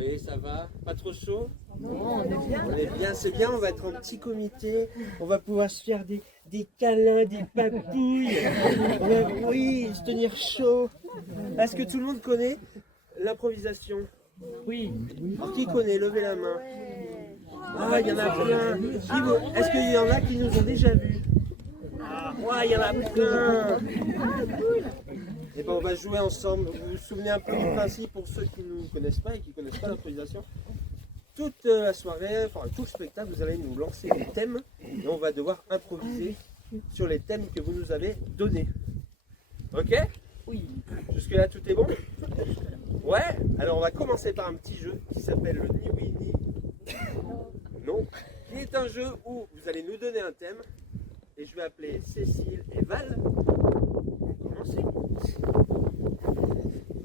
Oui, ça va. Pas trop chaud? Non, on est bien. On est bien, c'est bien. On va être en petit comité. On va pouvoir se faire des câlins, des papouilles. On va, oui, se tenir chaud. Est-ce que tout le monde connaît l'improvisation? Oui. Qui connaît? Levez la main. Ah, il y en a plein. Est-ce qu'il y en a qui nous ont déjà vus? Ouais, il y en a plein. Et ben on va jouer ensemble. Vous vous souvenez un peu du principe pour ceux qui ne nous connaissent pas et qui ne connaissent pas l'improvisation? Toute la soirée, enfin tout le spectacle, vous allez nous lancer des thèmes et on va devoir improviser sur les thèmes que vous nous avez donnés. Ok? Oui. Jusque-là tout est bon? Ouais? Alors on va commencer par un petit jeu qui s'appelle le Ni oui ni non, qui est un jeu où vous allez nous donner un thème et je vais appeler Cécile et Val. On commence.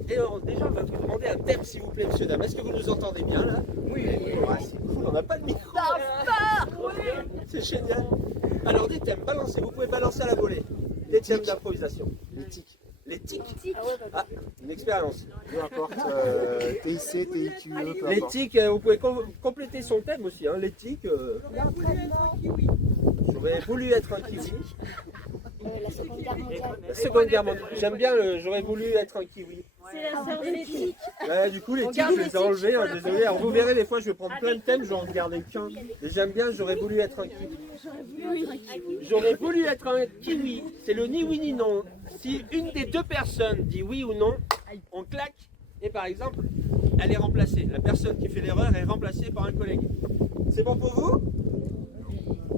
Et alors, déjà, on va vous demander un thème, s'il vous plaît, monsieur, dame. Est-ce que vous nous entendez bien, là? Oui. Ouais, c'est cool, on n'a pas de micro. C'est génial. Alors, des thèmes, balancez. Vous pouvez balancer à la volée. Des thèmes d'improvisation. Les tics. Les tics. Ah, une expérience. Peu importe, TIC, TIQE, peu Les importe. tics, vous pouvez compléter son thème aussi. Hein. Les tics. J'aurais voulu être un kiwi. La Seconde Guerre mondiale. La Seconde Guerre mondiale. J'aime bien j'aurais voulu être un kiwi. C'est la sœur de l'éthique. Ouais, du coup, les tics, je les ai enlevés. Hein, désolé. Alors, vous verrez, des fois, je vais prendre plein de thèmes, je vais en garder qu'un. Et j'aime bien, j'aurais voulu être un kiwi. J'aurais voulu être un kiwi. C'est le ni oui ni non. Si une des deux personnes dit oui ou non, on claque. Et par exemple, elle est remplacée. La personne qui fait l'erreur est remplacée par un collègue. C'est bon pour vous?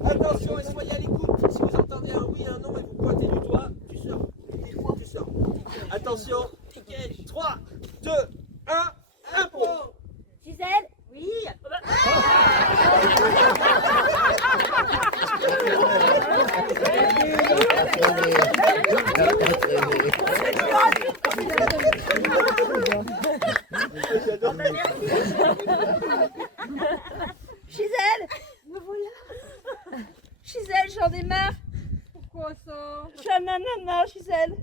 Attention et soyez à l'écoute. Si vous entendez un oui et un non et vous pointez du doigt, tu sors. Tu sors. Attention. 3, 2, 1, impro. Gisèle? Oui. Gisèle? Me voilà. Gisèle, j'en ai marre. Pourquoi ça? J'en ai marre, Gisèle.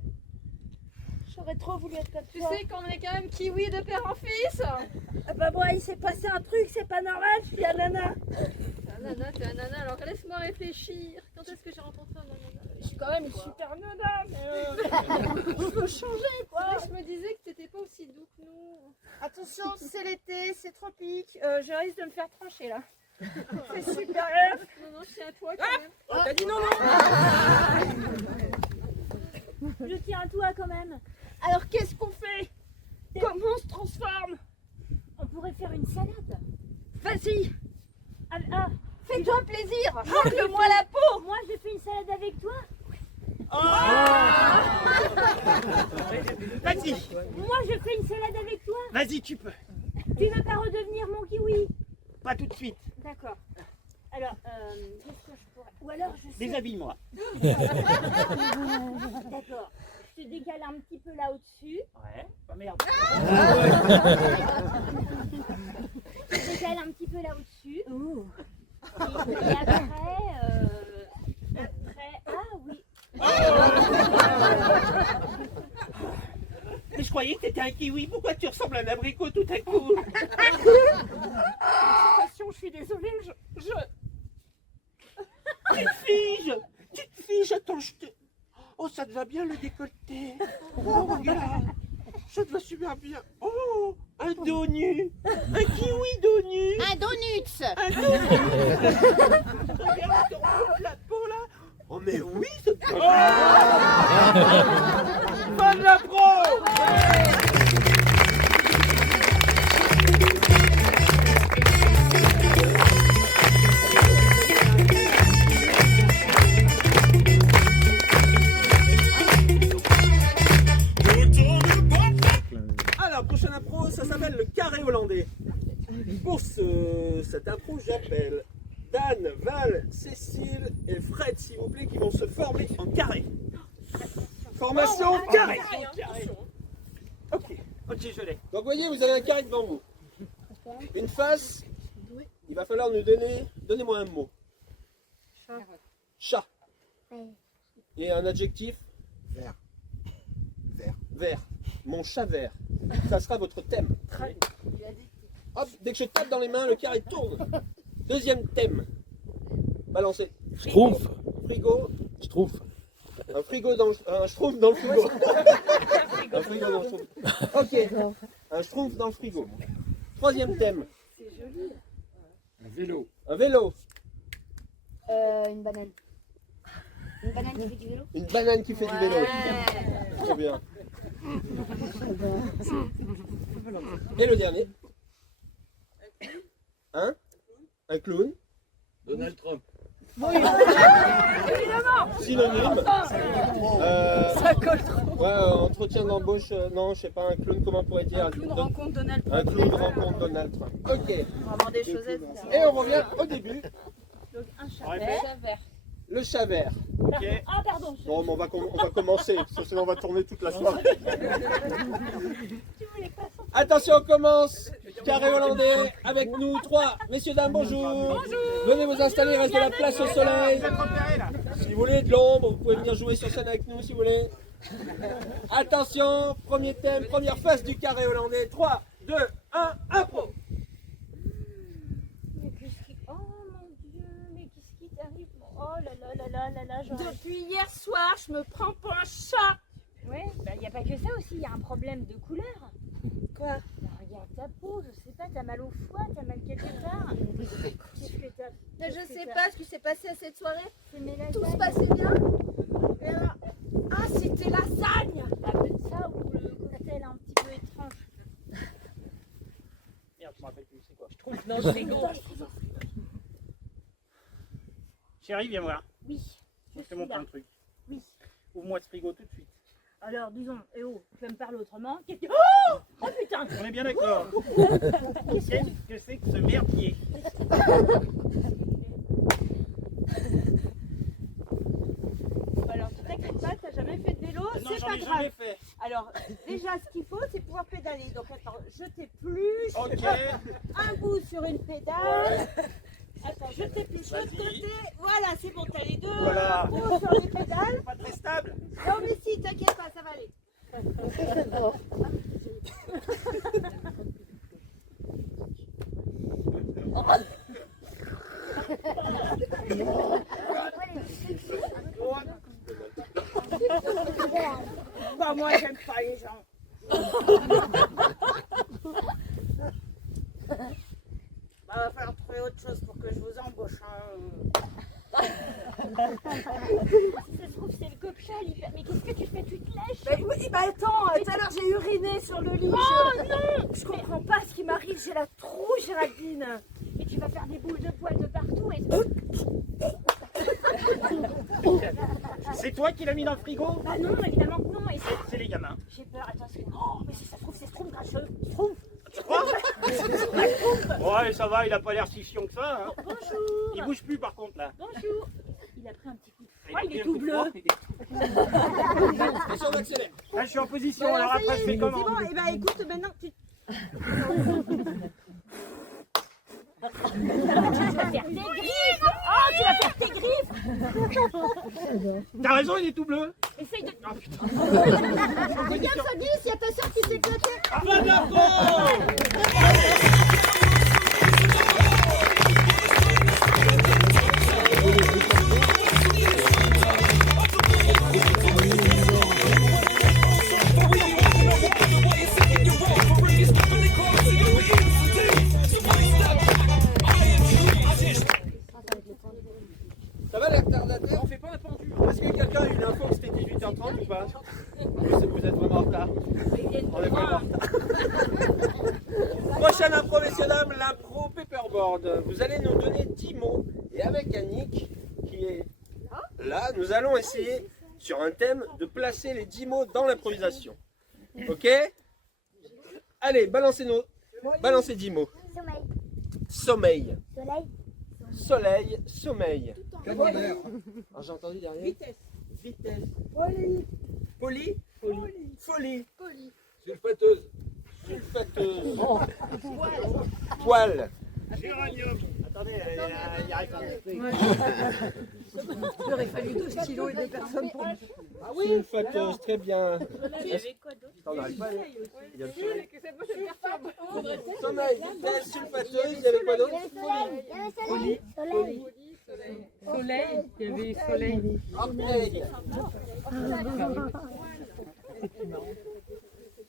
J'aurais trop voulu être comme Tu toi. sais qu'on est quand même kiwi de père en fils. Ah bah moi, il s'est passé un truc, c'est pas normal, je suis un nana. T'es un nana, alors laisse-moi réfléchir. Quand est-ce que j'ai rencontré un nana? Je suis quand même une super nana, mais je veux changer, quoi. Je me disais que t'étais pas aussi doux que nous. Attention, c'est l'été, c'est tropique. Je risque de me faire trancher, là. C'est supérieur. Non, je tiens à toi quand même. Oh, t'as dit non, non. Je tiens à toi, quand même. Alors, qu'est-ce qu'on fait? Comment on se transforme? On pourrait faire une salade. Vas-y. Fais-toi plaisir. Rangle-moi la peau. Moi, je fais une salade avec toi. Vas-y, Moi, je fais une salade avec toi. vas-y, tu peux. Tu veux pas redevenir mon kiwi? Pas tout de suite. D'accord. Alors, qu'est-ce que je pourrais... Ou alors, je sais... Déshabille-moi. D'accord. Je te décale un petit peu là au-dessus. Ouais, pas merde. Je te décale un petit peu là au-dessus. Et après... Ah oui. Mais je croyais que t'étais un kiwi. Pourquoi tu ressembles à un abricot tout à coup? Attention, je suis désolée, Petite fille, attends, Oh, ça te va bien le décolleté. Oh, regarde, ça te va super bien. Oh, un dos nu. Un kiwi dos nu. Un donuts. Un dos nu. Regarde, ton la peau là. Oh, mais oui, ça te va bien. Bonne la pro. Alors, prochaine impro, ça s'appelle le carré hollandais. Pour cette impro, j'appelle Dan, Val, Cécile et Fred, s'il vous plaît, qui vont se former en carré. Formation carré. Ok, je l'ai. Donc, vous voyez, vous avez un carré devant vous. Une face, il va falloir nous donner... Donnez-moi un mot. Chat. Et un adjectif? Vert. Vert. Mon chat vert. Ça sera votre thème. Hop, dès que je tape dans les mains, le carré tourne. Deuxième thème. Balancez. Schtroumpf. Frigo. Schtroumpf. Un frigo dans le... Un schtroumpf dans le frigo. Un frigo dans le schtroumpf. Ok. Un schtroumpf dans le frigo. Troisième thème. Un vélo. Un vélo. Une banane. Une banane qui fait du vélo. Une banane qui fait du vélo. Trop bien. Et le dernier. Hein? Un clown. Donald Trump. Synonyme. Ouais, entretien d'embauche. Non, je sais pas, un clown, comment on pourrait dire? Un clown rencontre Donald Trump. Un clown rencontre Donald Trump. Ok. Vraiment des chaussettes. Et on revient au début. Donc un chavert. Le chavert. Ok. Ah, pardon. Non, mais on va commencer, parce que sinon on va tourner toute la soirée. Attention, on commence. Carré hollandais avec nous. 3. Messieurs, dames, bonjour. Bonjour. Venez vous installer, il reste de la place au soleil. Si vous voulez de l'ombre, vous pouvez venir jouer sur scène avec nous si vous voulez. Attention, premier thème, première phase du carré hollandais. 3, 2, 1, impro. Mais qu'est-ce qui... Oh mon Dieu, mais qu'est-ce qui t'arrive? Oh là là là là là là, Depuis hier soir, je me prends pour un chat. Ouais, bah y a pas que ça aussi, y a un problème de couleur. Quoi? Bah, regarde ta peau, je sais pas, t'as mal au foie, t'as mal quelque part. Qu'est-ce que t'as? Je sais pas ce qui s'est passé à cette soirée. C'est mélasagne. Tout se passait bien. Et alors... Ah, c'était lasagne. Bah, peut-être ça ou le cocktail un petit peu étrange. Merde, je me rappelle plus, c'est quoi? Schtroumpf dans le frigo. Chérie, viens voir. Oui, Je je te suis montre là. un truc. Oui. Ouvre-moi ce frigo tout de suite. Alors, disons, oh, tu vas me parler autrement. Qu'est-ce que... Oh! Oh putain! On est bien d'accord. Qu'est-ce que c'est que ce merdier? Alors, tu t'inquiètes pas, t'as jamais fait de vélo, Non, c'est j'en pas ai grave. jamais fait. Alors, déjà, ce qu'il faut, c'est pouvoir pédaler. Donc, attends, je t'épluche. Ok. Un bout sur une pédale. Attends, je t'épluche l'autre Vas-y. côté. Voilà, c'est bon, t'as les deux. Voilà. Un bout sur les pédales. Pas très stable. Non, mais si, t'inquiète pas, ça va aller. Bah, moi, j'aime pas les gens. Bah, va falloir trouver autre chose pour que je vous embauche. Si ça se trouve, c'est le coquechal. Mais qu'est-ce que tu fais? Tu te lèches? Mais oui, bah attends, tout à l'heure j'ai uriné sur le lit. Oh non! Je comprends pas ce qui m'arrive, j'ai la trouille, Géraldine. Mais tu vas faire des boules de poils de partout et... C'est toi qui l'as mis dans le frigo? Ah non, évidemment que non. Et C'est les gamins. j'ai peur, attends, oh, mais si ça se trouve, c'est Schtroumpf grincheux. Schtroumpf! Tu crois? Ouais, ça va, il a pas l'air si chiant que ça. Hein. Bonjour! Il bouge plus par contre là. Bonjour! Il a pris un petit coup de Il froid, a il pris est un tout coup de bleu. froid. Attention, on accélère. Là, je suis en position, Bah, alors ça y après est, je fais c'est comment? bon, et bah écoute, maintenant tu... Tu vas faire tes griffes! Oh, tu vas faire tes griffes! T'as raison, il est tout bleu. Essaye de... Ah putain. Regarde, ça glisse, il y a ta soeur qui s'est éclatée. Ah bah d'accord. Ça va les retardataires? On fait pas un pendu. Est-ce que quelqu'un a eu l'info que c'était 18h30 ou pas? Vous êtes vraiment en retard. On est vraiment en retard. Prochaine impro, messieurs, dames, l'impro paperboard. Vous allez nous donner 10 mots. Et avec Annick, qui est là, nous allons essayer, sur un thème, de placer les 10 mots dans l'improvisation. Ok? Allez, balancez 10 mots. Sommeil. Sommeil. Soleil. Soleil, sommeil. Calvaire. Ah, j'ai entendu derrière. Vitesse. Vitesse. Folie. Folie. Folie. Sulfateuse. Sulfateuse. Poil. Géranium. Attendez, il y arrive pas. Il aurait fallu 2 stylos et 2 personnes pour... Sulfateuse, très bien. Il y avait quoi d'autre? On n'arrive pas, il y a le soleil. Sommeil, vitesse, sulfateuse, il y avait quoi d'autre? Soleil. Soleil, il y avait soleil. Orteil.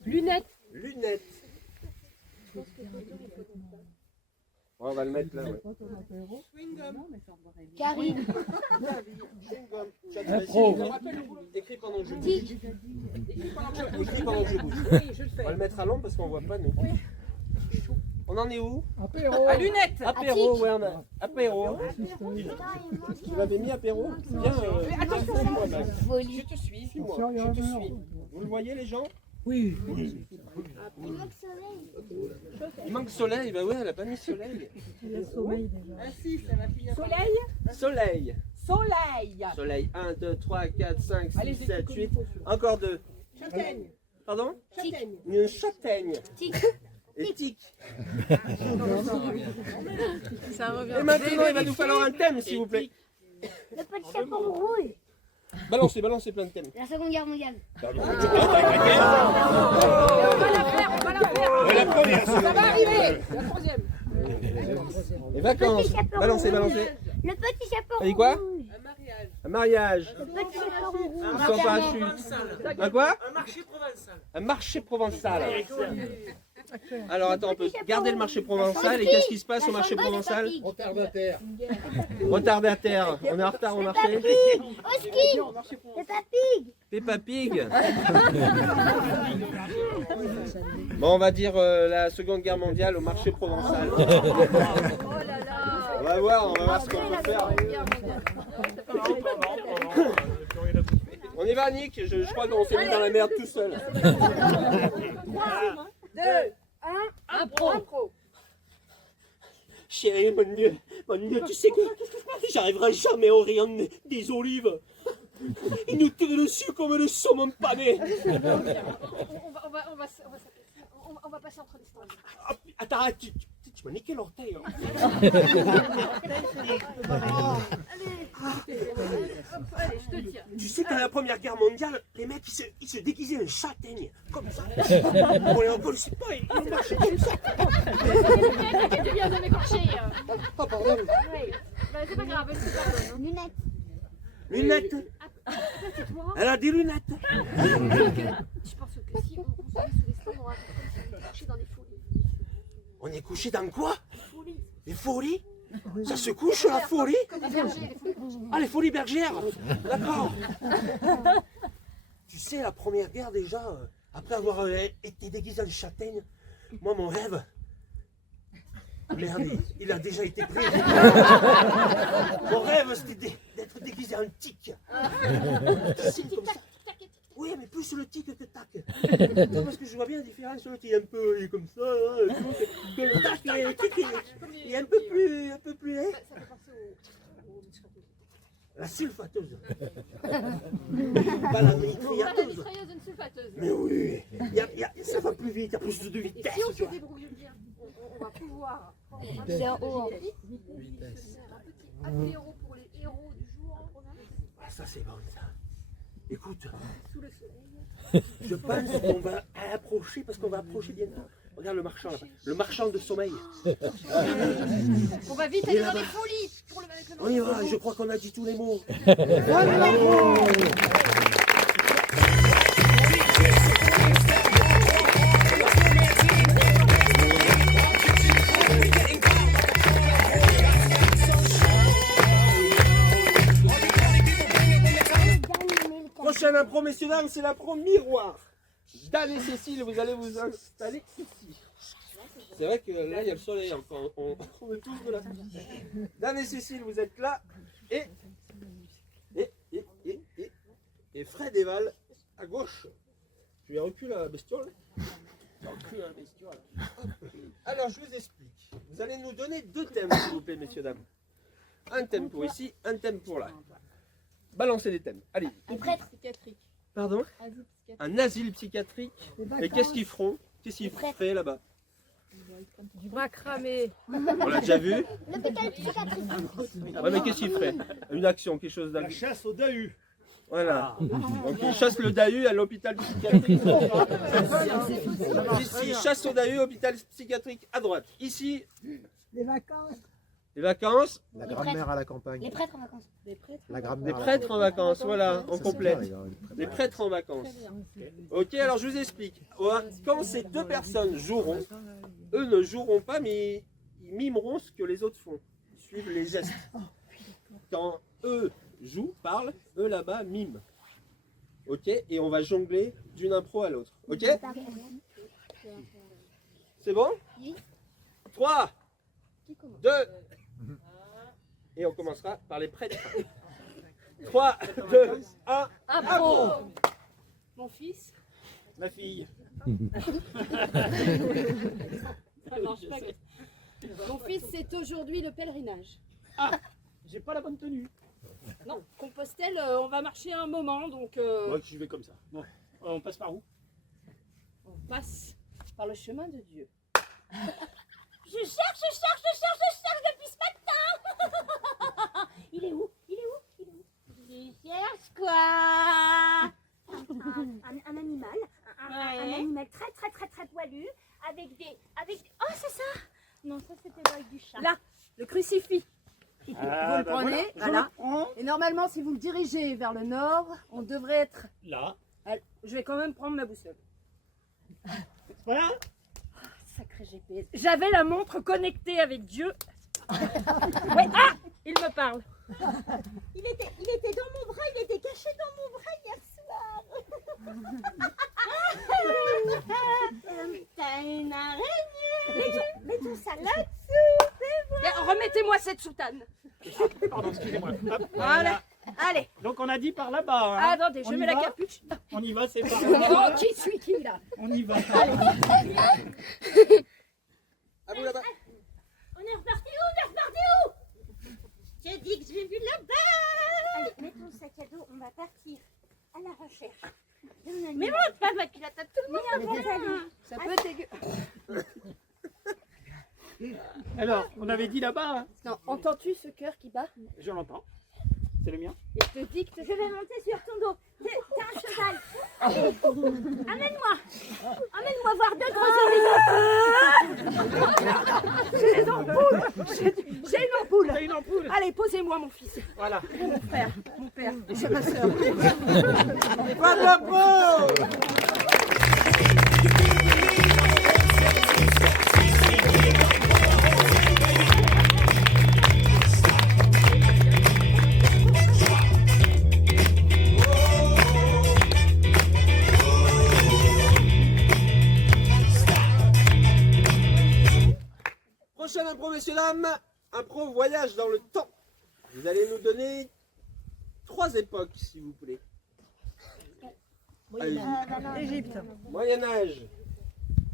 Lunettes. Lunettes. On va le mettre là, ouais. Karine. Écris pendant que je bouge. Écris pendant que je bouge. On va le mettre à l'ombre parce qu'on voit pas nous. On en est où? À lunettes. Apéro, ouais, on a apéro. Tu l'avais mis apéro? Bien. Suis-moi, Max. Je te suis. Suis-moi. Je te suis. Vous le voyez les gens? Oui. Il manque soleil, bah ouais, elle a pas mis soleil. Soleil. Soleil. Soleil. Soleil. 1, 2, 3, 4, 5, 6, Allez, 7, 8. Encore 2. Châtaigne. Pardon? Châtaigne. Une châtaigne. Tic. Et tic. Ça revient. Et maintenant, il va nous falloir un thème, s'il vous plaît. Le petit chapeau rouge. Balancez, balancez plein de thèmes. La Seconde Guerre mondiale. On va la faire. La première, Ça va arriver. La troisième. Les vacances. Balancez, balancez. Le petit chapeau Allez, quoi? rouge. Un mariage. Le petit chapeau rouge. Sans parachute. Un quoi? Un marché provençal. Alors attends, on peut garder le marché provençal. Et qu'est-ce qui se passe au marché provençal? retardataire. Retardataire. On est en retard au marché. Au ski. Peppa Pig. Peppa Pig. Bon, on va dire la Seconde Guerre mondiale au marché provençal. Oh là là. On va voir ce qu'on peut faire. On y va, Nick. Je crois qu'on s'est mis dans la merde tout seul. 2, 1, un pro. Chérie, mon Dieu, tu sais quoi? J'arriverai jamais au rayon des olives. Ils nous tirent dessus comme des saumons panés. On va passer entre les stands. Ah, attends, tu m'as niqué l'orteil. Hein. Allez, je te tiens. Tu sais qu'à la Première Guerre mondiale, les mecs ils se déguisaient en châtaigne, comme ça. On les reconnaissait pas, ils marchaient comme ça. Tu viens de m'écorcher. Oh, pardon. Ouais. Bah, c'est pas grave, c'est pas grave. Lunettes. Lunettes. C'est toi. Elle a des lunettes. Je pense que si on se met sous les stands, on va coucher dans des folies. On est couché dans quoi? Folies. Les folies? Ça se couche la folie? Comme les bergers, les folies. Ah, les folies bergères. D'accord. Tu sais, la Première Guerre déjà, après avoir été déguisé en châtaigne, moi mon rêve, merde, il a déjà été pris. Mon rêve c'était d'être déguisé en tic. Comme ça. Oui, mais plus le tic que tac. Non, parce que je vois bien la différence. L'autre il est un peu il est comme ça. Hein, que le tac, le tic, il est un peu plus. Ça fait penser La sulfateuse. Pas la la mitrailleuse. mitrailleuse d'une sulfateuse. Mais oui, ça va plus vite, il y a plus de Et vitesse. si on Tu se vois. débrouille bien, on va pouvoir prendre un C'est en haut. petit apéro pour les héros du jour. Ah, ça c'est bon ça. Écoute, Sous le soleil. je pense qu'on va approcher, parce qu'on va approcher bientôt. Regarde le marchand là-bas, le marchand de sommeil. On va vite aller dans les folies pour le avec le On y va, je crois qu'on a dit tous les mots. Prochaine impro, messieurs, dames, c'est l'impro miroir. Dan et Cécile, vous allez vous installer ici. C'est vrai que là, il y a le soleil encore. On est tous de là. Dan et Cécile, vous êtes là. Et Fred et Val à gauche. Je vais reculer la bestiole. Alors, je vous explique. Vous allez nous donner deux thèmes, s'il vous plaît, messieurs, dames. Un thème pour ici, un thème pour là. Balancez les thèmes. Allez. Un prêtre psychiatrique. Pardon? Un asile psychiatrique. Et qu'est-ce qu'ils feront? Qu'est-ce qu'ils feraient là-bas? Du bras cramé. On l'a déjà vu? L'hôpital psychiatrique. Ouais, mais qu'est-ce qu'ils feraient? Une action, quelque chose La d'actif. chasse au Dahu. Voilà. Donc il chasse le Dahu à l'hôpital psychiatrique. Ici, chasse au Dahu, hôpital psychiatrique à droite. Ici, Les vacances. les vacances, La grammaire à la campagne. Les prêtres en vacances. La les grammaire. prêtres en vacances, voilà, on Ça, c'est complète. bien, les gars, Les prêtres en vacances. Ok, alors je vous explique. Quand ces deux personnes joueront, eux ne joueront pas, mais ils mimeront ce que les autres font. Ils suivent les gestes. Quand eux jouent, parlent, eux là-bas miment. Ok, et on va jongler d'une impro à l'autre. Ok, c'est bon? Oui. 3, Qui commence? 2, et on commencera par les prêtres. 3, 2, 1, impro. Mon fils. Ma fille. Ça marche pas. Mon fils, c'est aujourd'hui le pèlerinage. J'ai pas la bonne tenue. Non, Compostelle, on va marcher un moment, donc Moi, j'y vais comme ça. Bon, on passe par où? on passe par le chemin de Dieu. Je cherche depuis ce matin. Il est où? Je cherche quoi? Un animal. Un animal très poilu. Avec des... Oh, c'est ça? Non, ça c'était avec du chat. Là, le crucifix. Vous Vous le prenez, voilà. Et normalement, si vous le dirigez vers le nord, on devrait être... Là. Je vais quand même prendre ma boussole. Voilà. Sacré GPS. J'avais la montre connectée avec Dieu. Ouais, il me parle. Il était dans mon bras, il était caché dans mon bras hier soir. T'as une araignée. Mets tout ça là-dessous, Remettez-moi cette soutane. Pardon, excusez-moi. Hop, Voilà. Allez, Donc on a dit par là-bas. Hein. attendez, je On y mets la va capuche. On y va, c'est par là. Oh, qui suis-qui là? On y va. À vous là-bas. On est reparti où? J'ai dit que j'ai vu là-bas. Allez, mets ton sac à dos, on va partir à la recherche. Mais moi, pas ma culotte à tout le monde. Ça peut être dégueu. Alors, on avait dit là-bas. Hein. Non, entends-tu ce cœur qui bat? Je l'entends. C'est le mien. Il te dicte. Je vais monter sur ton dos. T'es un cheval. Allez, amène-moi voir deux gros oiseaux. J'ai une ampoule. T'as une ampoule. Allez, posez-moi mon fils. Voilà. Mon père. C'est ma soeur. Pas d'impro. Prochaine impro, messieurs, dames, impro voyage dans le temps. Vous allez nous donner 3 époques, s'il vous plaît. Allez-y. Égypte. Moyen-Âge,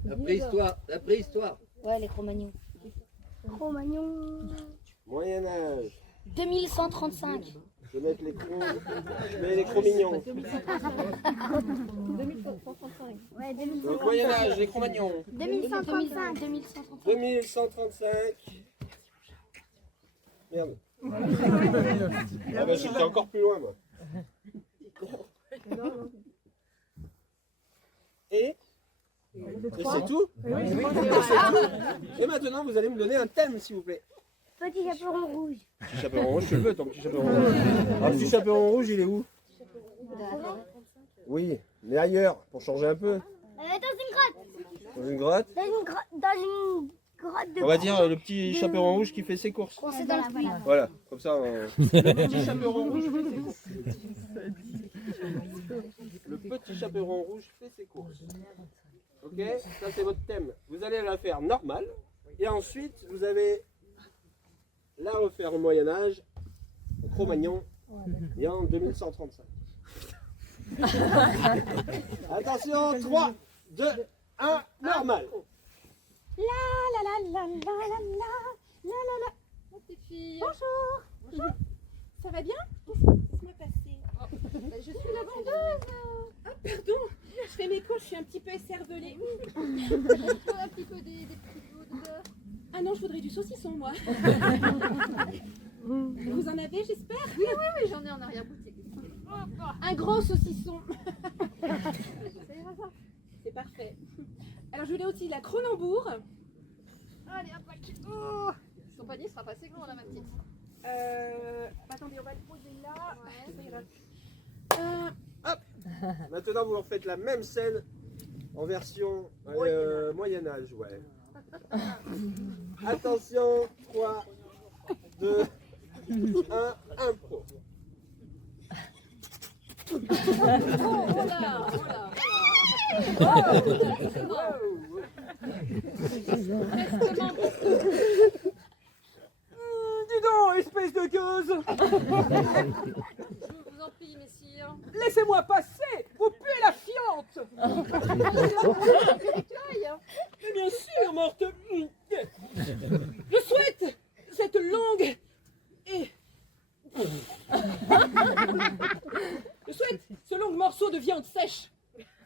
La préhistoire. La préhistoire. Ouais, les Cro-Magnons. Cro-Magnon. Moyen-Âge. 2135. Je vais mettre les crocs, je mets les crocs mignons. Ouais, Donc Moyen-Âge, les Cro-Magnons. 2135. 2135. Merde. Ah bah j'étais encore plus loin moi. Et c'est tout. Et maintenant vous allez me donner un thème s'il vous plaît. Petit chaperon rouge. Petit chaperon rouge, je le veux ton petit chaperon rouge. Ah, petit chaperon rouge il est où? Oui, mais ailleurs, pour changer un peu. Dans une grotte. Dans une grotte. Dans une grotte de... On va dire le petit chaperon rouge qui fait ses courses. C'est dans la pluie. Voilà, comme ça le petit chaperon rouge fait ses courses. Le petit chaperon rouge fait ses courses. Ok, ça c'est votre thème. Vous allez la faire normale et ensuite vous allez la refaire au Moyen-Âge, au Cro-Magnon et en 2135. Attention, 3, 2, 1, normal. Ma petite fille. Bonjour. Ça va bien? Laisse-moi passer. Je suis la vendeuse. Ah, pardon. Je fais mes courses, je suis un petit peu écervelée. Un petit peu des petits bouts de beurre. Ah non, je voudrais du saucisson, moi. Vous en avez, j'espère? Oui, j'en ai en arrière-boutique. Un gros saucisson. C'est parfait. Alors je voulais aussi la Cronenbourg. Allez, hop, Oh. ton panier sera pas assez grand là, ma petite. Attendez, on va le poser là. Ça ira. Maintenant, vous refaites la même scène en version Moyen-Âge, ouais. Attention, 3, 2, 1, impro. Oh là, oh là. Dis donc, espèce de gueuse! Je vous en prie, messire. Laissez-moi passer! Vous puez la fiente! Mais bien sûr, morte! Je souhaite cette longue et... Je souhaite ce long morceau de viande sèche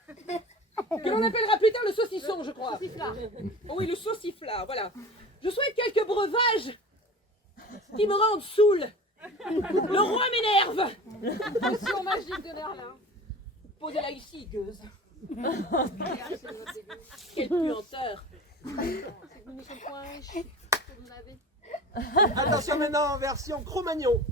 que l'on appellera plus tard le saucisson, je crois. Oh oui, le sauciflard, voilà. Je souhaite quelques breuvages qui me rendent saoul. Le roi m'énerve. Potion magique de Merlin. Posez-la ici, gueuse. Quelle puanteur. C'est une mission point chut, pour vous laver. Attention maintenant en version Cro-Magnon.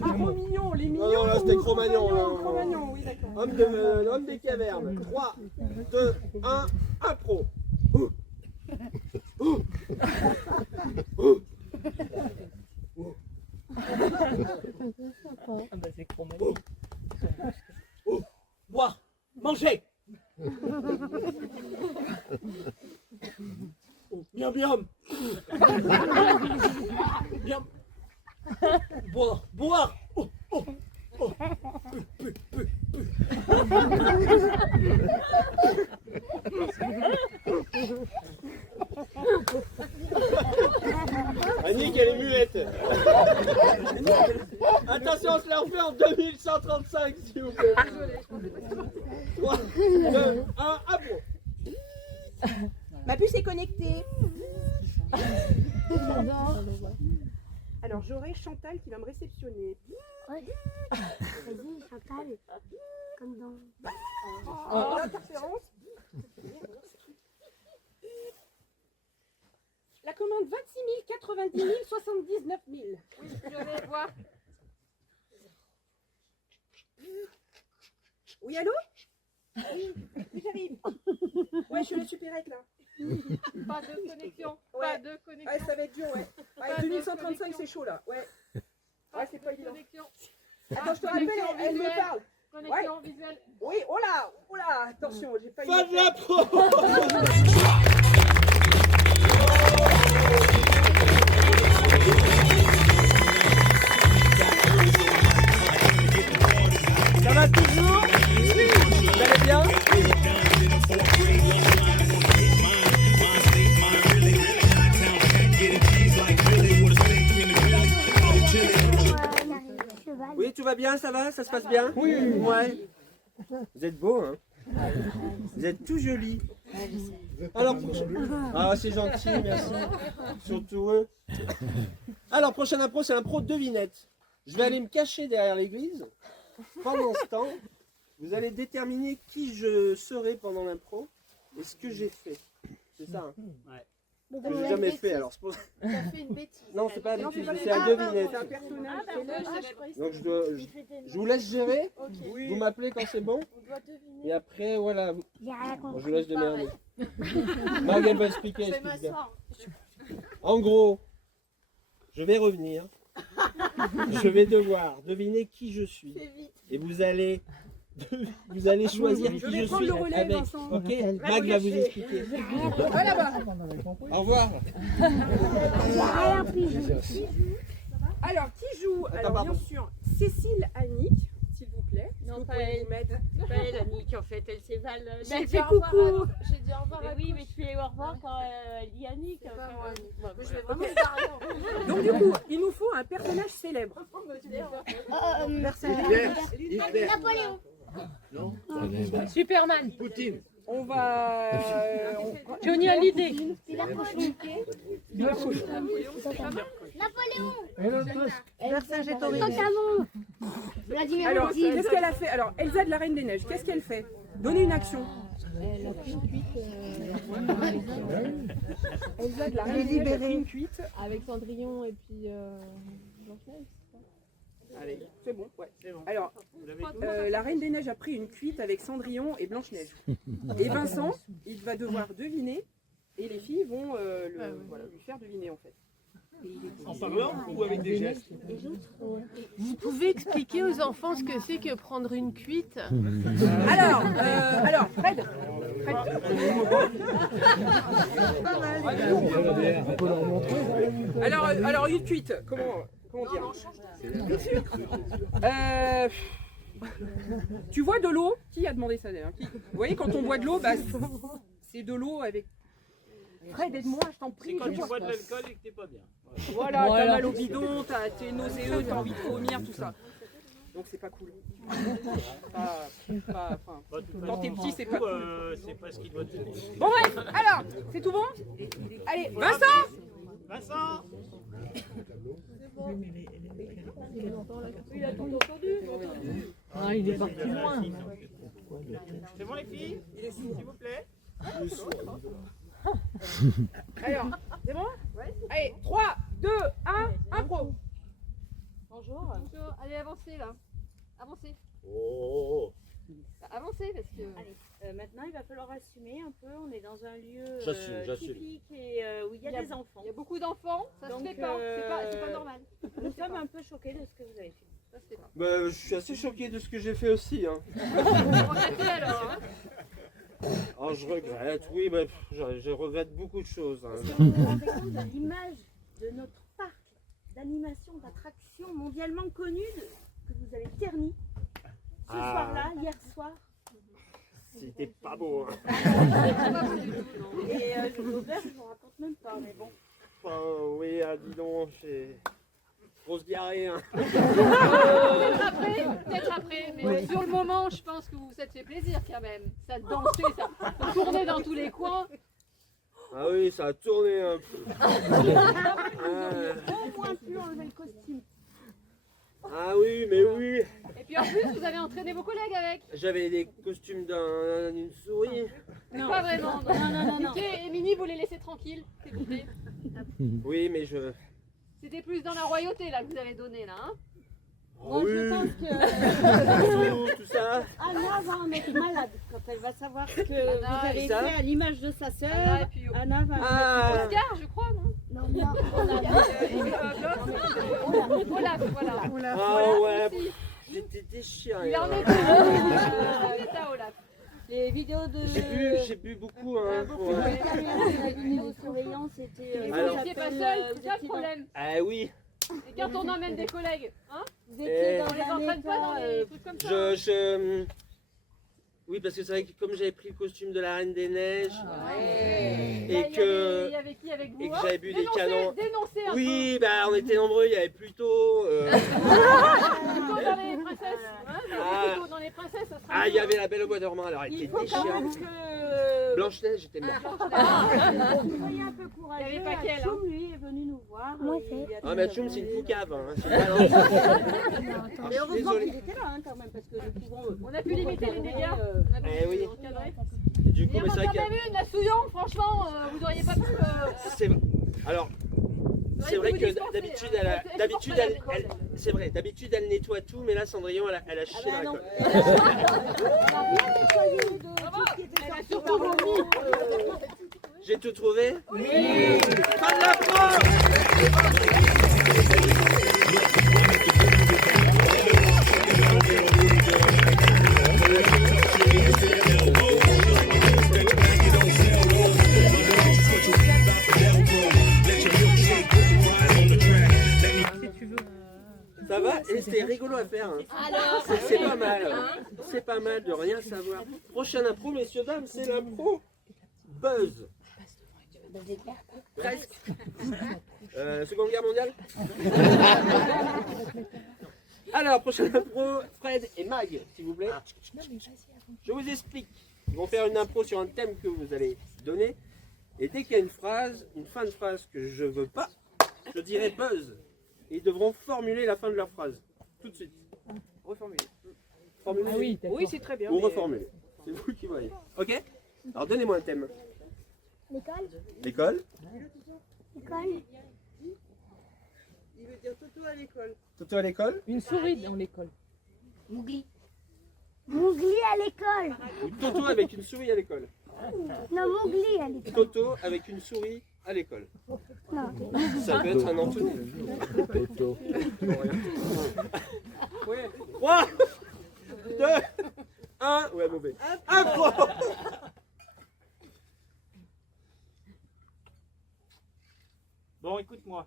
Cro-Mignon, les mignons. Non, là c'était Cro-Magnon. Cro-Magnon, oui, d'accord. Homme des cavernes. 3, 2, 1, impro. Boire, manger. Miam miam. Bien. Boire, boire. Annick, elle est muette. Attention, on se la refait en 2135, s'il vous plaît. 3, 2, 1, impro. Ma puce est connectée. Alors j'aurai Chantal qui va me réceptionner. Vas-y, Chantal. Comme dans. L'interférence. La commande 26 000, 90 000, 79 000. Oui, je vais voir. Oui, allô? Oui, j'arrive. Ouais, je suis la supérette là. Pas de connexion. Ouais. Pas de connexion. Ouais, ça va être dur, ouais. Ouais, 2135, c'est chaud là. Ouais. Ouais, c'est pas évident. Connexion. Attends, je te rappelle, elle me parle. Connexion visuelle. Oui, oh là, attention, j'ai pas eu. Fin de l'impro. Ça va toujours? Vous allez bien? Oui, tout va bien, ça va? Ça se passe bien? Oui. Ouais. Vous êtes beau, hein? Vous êtes tout joli. Alors, ah, c'est gentil, merci. Surtout eux. Alors, prochaine impro, c'est l'impro devinette. Je vais aller me cacher derrière l'église. Pendant ce temps, vous allez déterminer qui je serai pendant l'impro et ce que j'ai fait. C'est ça, hein? Ouais. Que j'ai jamais fait, alors c'est pour ça. T'as fait une bêtise. Non, c'est pas Non, bêtise, c'est c'est pas un les- devinette. C'est un personnage. Donc je vous laisse gérer. Vous m'appelez quand c'est bon. On doit deviner. Et après, voilà. J'ai rien Bon, compris. je vous laisse démerder. Mag, elle va expliquer. Je vais explique bien. m'asseoir. En gros, je vais revenir. Je vais devoir deviner qui je suis. Et vous allez choisir Je qui vais je prendre suis le relais, avec. Vincent. Ok, Mag va vous expliquer. Va là-bas. Au revoir. Alors, qui joue? Alors, pardon. bien sûr, Cécile Annick, s'il vous plaît. Est-ce que Non, vous pas pouvez elle. vous mettre. C'est pas elle, Annick, en fait, elle s'évale. J'ai Elle dit fait au revoir coucou. J'ai dit au revoir à Oui, mais tous. tu fais au revoir quand elle dit Annick. C'est pas enfin, moi. bon, Je vais voilà. vraiment me barrer. Donc, du coup, il nous faut un personnage célèbre. Hitler. Napoléon. Non. Superman. Poutine. On va. Johnny Hallyday. Napoléon. Elon Musk. Totalement. Vladimir Alors, Poutine. qu'est-ce qu'elle a fait? Alors, Elsa de la Reine des Neiges, qu'est-ce qu'elle fait? Donnez une action. Elsa de la Reine des Neiges a pris une cuite. Avec Cendrillon et puis Blanche-Neige. Allez, c'est bon, ouais. Alors, la Reine des Neiges a pris une cuite avec Cendrillon et Blanche-Neige. Et Vincent, il va devoir deviner, et les filles vont voilà, lui faire deviner en fait. En parlant ou avec des gestes? Vous pouvez expliquer aux enfants ce que c'est que prendre une cuite? Alors, Fred. Alors, une cuite, comment dire? Tu vois de l'eau? Qui a demandé ça d'ailleurs? Vous voyez, quand on boit de l'eau, bah, c'est de l'eau avec... Fred, aide-moi, je t'en prie. C'est quand tu bois de l'alcool et que t'es pas bien. Voilà, t'as mal au bidon, t'es nauséeux, t'as envie de vomir, tout ça. Donc c'est pas cool. Quand t'es petit, c'est pas cool. C'est pas ce qu'il doit te dire. Bon bref, alors, c'est tout bon? Allez, Vincent! Vincent! Ah, il est parti loin. C'est bon les filles? S'il vous plaît? Alors, c'est bon? Allez, 3, 2, 1, impro! Bonjour. Allez, avancez là. Avancez. Oh! Avancez parce que... Maintenant, il va falloir assumer un peu. On est dans un lieu J'assume. typique et où il y a des enfants. Il y a beaucoup d'enfants, ça Donc, se fait pas. C'est pas normal. Nous sommes un peu choqués de ce que vous avez fait. Ça se fait pas. Bah, je suis assez choqué de ce que j'ai fait aussi. Hein. Regrettez alors. Oh, je regrette, oui, bah, je regrette beaucoup de choses. Hein. Est-ce que vous vous rendez compte de l'image de notre parc d'animation, d'attraction mondialement connue que vous avez terni ce soir-là, hier soir? C'était pas beau. Hein. Et Aubert, je vous raconte même pas, mais bon. Enfin, oui, dis donc, j'ai grosse diarrhée. Hein. Peut-être après, mais sur le moment, je pense que vous vous êtes fait plaisir quand même. Ça dansait, ça tournait dans tous les coins. Ah oui, ça a tourné un peu. Au moins pu enlever le costume. Ah oui, mais oui. Et puis en plus, vous avez entraîné vos collègues avec. J'avais des costumes d'une souris. Pas vraiment. Non. Mickey et Minnie, vous les laissez tranquilles, s'il vous plaît. Oui, mais je... C'était plus dans la royauté là que vous avez donné là, hein. Oh, oui. Je pense que Tout ça. Anna va en être malade quand elle va savoir que vous avez ça fait à l'image de sa Anna sœur. et puis Anna va Ah, Oscar, je crois, non? Non, Olaf, voilà. ah ouais, Aussi. j'étais déchiré. Il en hein. est à Olaf. Les vidéos de... J'ai bu beaucoup. Hein, beaucoup, ouais. La vidéosurveillance était... Et Alors- vous n'étiez pas seul, c'est ça le problème. Ah oui. Et quand on emmène des collègues, hein, Vous étiez dans on les un entraîne pas dans état... des trucs comme ça. Oui, parce que c'est vrai que comme j'avais pris le costume de la Reine des Neiges, Ouais. et que- Il y avait qui avec vous, et que hein? j'avais bu des Dénoncez, canons. Dénoncez un Oui, bah on était nombreux, il y avait plutôt... peu. Plutôt dans les princesses, hein, Ah. plutôt dans les princesses, ça sera Ah, il y avait la Belle au bois dormant, alors elle Il était faut quand déchirante. même que... Blanche-Neige, j'étais mort. Soyez un peu courageux. Il y avait pas qu'elle, Atchoum, lui, est venu nous voir. Ah, mais Atchoum, c'est une poucave. Hein. C'est pas Mais heureusement désolé. qu'il était là hein, quand même, parce que nous pouvons... On a pu limiter les dégâts. On a pu Eh oui. encadrer. Du coup, Il y en mais a c'est vrai quand que... même une, la Souillon, franchement, vous auriez pas pu... C'est... Alors... C'est vrai vous que dispenser, d'habitude, hein. c'est vrai, d'habitude elle nettoie tout, mais là Cendrillon elle a chié dans la colle. On a rien nettoyé de tout ce qui était sorti par le lit. J'ai tout trouvé. Oui. Pas de la France. Ça va? Et c'était rigolo à faire. Hein. C'est pas mal. C'est pas mal de rien savoir. Prochaine impro, messieurs, dames, c'est l'impro Buzz. Presque. Seconde Guerre mondiale. Alors, prochaine impro, Fred et Mag, s'il vous plaît. Je vous explique. Ils vont faire une impro sur un thème que vous allez donner. Et dès qu'il y a une phrase, une fin de phrase que je veux pas, je dirai buzz. Et ils devront formuler la fin de leur phrase. Tout de suite. Reformuler. Formulez. Ah oui, oui, c'est très bien. Ou mais- reformulez. C'est vous qui voyez. Ok. Alors donnez-moi un thème. L'école. L'école. L'école. Il veut dire Toto à l'école. Toto à l'école. Une souris dans l'école. Mougli. Mougli à l'école. Ou Toto avec une souris à l'école. Non, Mougli à l'école. Toto avec une souris à l'école. Non. Ça peut être un antonyme. Toto. Ouais. 3, 2, 1. Ouais, mauvais. Un point. Bon, écoute-moi.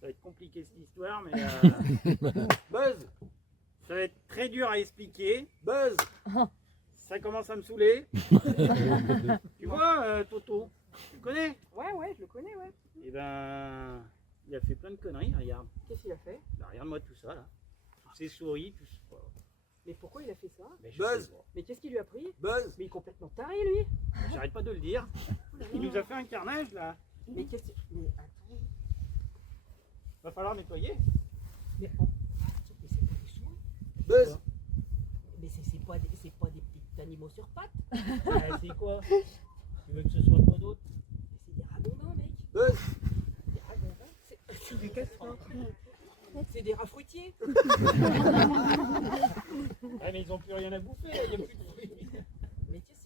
Ça va être compliqué cette histoire, mais Buzz. ça va être très dur à expliquer. Buzz. Ça commence à me saouler. Tu vois, Toto, tu le connais? Ouais, ouais, je le connais, ouais. Eh ben, il a fait plein de conneries, regarde. Qu'est-ce qu'il a fait? Bah, regarde-moi tout ça, là. Toutes ces souris, tout ça. Mais pourquoi il a fait ça? Mais je Buzz. sais pas. Mais qu'est-ce qui lui a pris? Buzz. Mais il est complètement taré, lui. J'arrête pas de le dire. Il nous a fait un carnage, là. Mais qu'est-ce que... Mais attends. Va falloir nettoyer. Mais c'est pas des souris. Buzz. Mais c'est pas des petits animaux sur pattes. C'est quoi? Tu veux que ce soit quoi d'autre? Mais c'est des ragondins, mec. Buzz. Des ragondins. C'est des casseroles. C'est des rats fruitiers. Ah, mais ils ont plus rien à bouffer, il n'y a plus de fruits.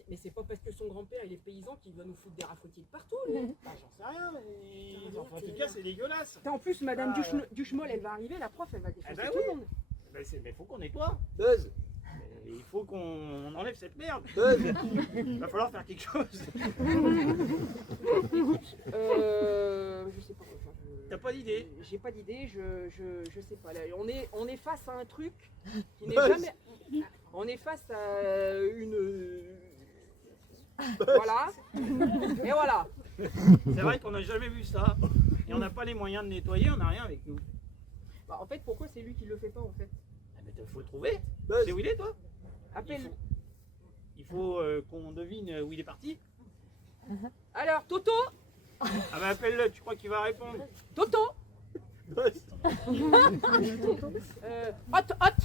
Mais c'est pas parce que son grand-père il est paysan qu'il va nous foutre des rats fruitiers de partout, lui. Bah, j'en sais rien, mais enfin, en tout cas, c'est dégueulasse. En plus, Madame Duchemol, elle va arriver, la prof, elle va défoncer Ah bah tout oui. le monde. Mais faut qu'on nettoie. Buzz. Et il faut qu'on enlève cette merde. Buzz. Il va falloir faire quelque chose. Je sais pas. Enfin, T'as pas d'idée? j'ai pas d'idée, je sais pas. Là, on est face à un truc qui n'est Buzz. jamais. On est face à une. Voilà. Et voilà. C'est vrai qu'on n'a jamais vu ça. Et on n'a pas les moyens de nettoyer, on n'a rien avec nous. Bah, en fait, pourquoi c'est lui qui le fait pas en fait? Ah, mais il faut le trouver. Buzz. C'est où il est, toi? Appelle. Il faut qu'on devine où il est parti. Alors, Toto, Ah bah appelle-le, tu crois qu'il va répondre? Toto, Buzz. hot, hot.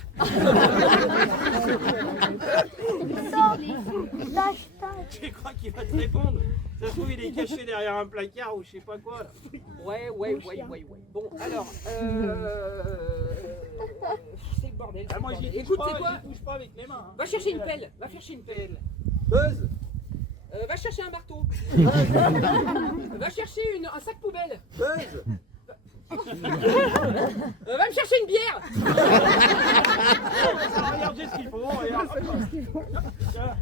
Tâche, tâche. Tu crois qu'il va te répondre? Ça se trouve, il est caché derrière un placard ou je sais pas quoi. Là. Ouais. Bon, alors, c'est le bordel. Ah, moi, j'y touche Écoute, pas, c'est quoi? j'y touche pas avec les mains. Hein. Va chercher une pelle. Va chercher une pelle. Buzz. Va chercher un marteau. Va chercher un sac poubelle. Buzz. Va me chercher une bière. Regardez ce qu'il faut. Regarde. Tiens.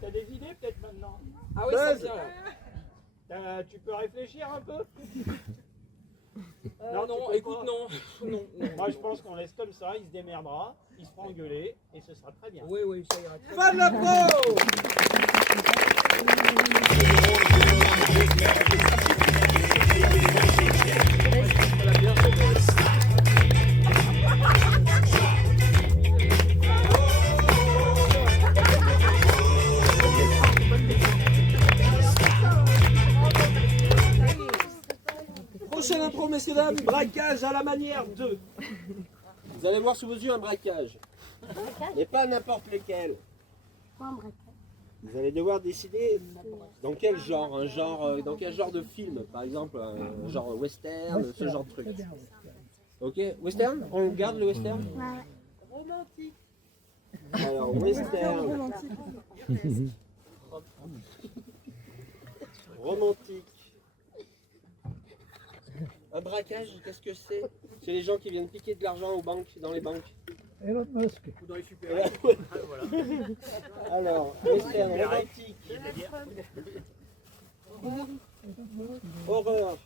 T'as des idées peut-être maintenant? Ah oui, ça vient là. Tu peux réfléchir un peu? Non, tu peux écoute, pas. non. Moi je pense qu'on laisse comme ça, il se démerdera, il se fera engueuler et ce sera très bien. Oui, ça ira très Fin de la pro. Prochaine impro, messieurs, dames, braquage à la manière de. Vous allez voir sous vos yeux un braquage. Mais pas n'importe lequel. Vous allez devoir décider dans quel genre, dans quel genre de film, par exemple, un genre western, ce genre de truc. Ok, western? On garde le western? romantique. Alors, western. Romantique. Un braquage, qu'est-ce que c'est? C'est les gens qui viennent piquer de l'argent aux banques, dans les banques. Elon Musk. Ou dans les super. Alors, western, romantique. Horreur.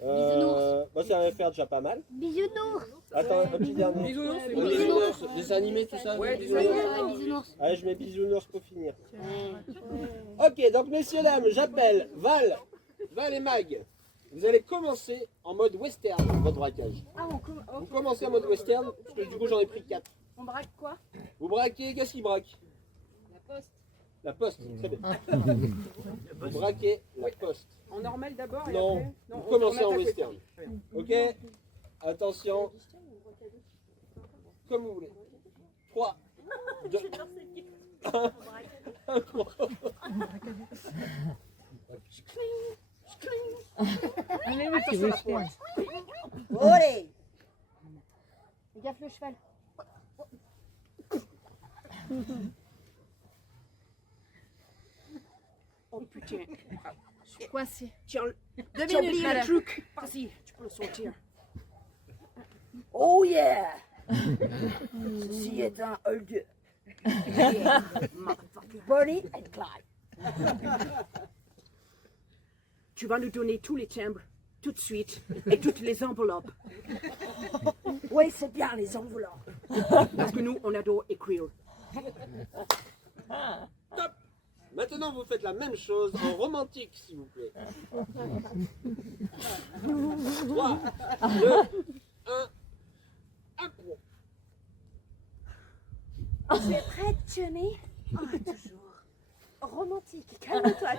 Bah, ça va faire déjà pas mal. Bisounours. Attends, un petit dernier. Bisounours, c'est Bisounours, des animés, tout ça. Ouais, des bisounours. Bisounours. Allez, je mets bisounours pour finir. Ok, donc messieurs, dames, j'appelle Val et Mag. Vous allez commencer en mode western, votre braquage. Vous commencez en mode western, parce que du coup j'en ai pris 4. On braque quoi? Vous braquez, qu'est-ce qu'il braque? La poste. La poste, très bien. Vous braquez la poste. En normal d'abord et Non, après vous commencez en attaque le western. temps. Ok, attention. Comme vous voulez. 3, 2, 1. Olé! Fais gaffe le cheval. Oh putain. Je suis coincée. Tiens, 2 tu as minutes, oublié le madame. truc. Vas-y, tu peux le sortir. Oh yeah! Ceci est un hold. Yeah, motherfucker. Bonnie and Clyde. Tu vas nous donner tous les timbres, tout de suite, et toutes les enveloppes. Oui, c'est bien les enveloppes. Parce que nous, on adore écrire. Top. Maintenant, vous faites la même chose en romantique, s'il vous plaît. 3, 2, 1. Impro. Tu es prête, Johnny? Oh, toujours. Romantique, calme-toi.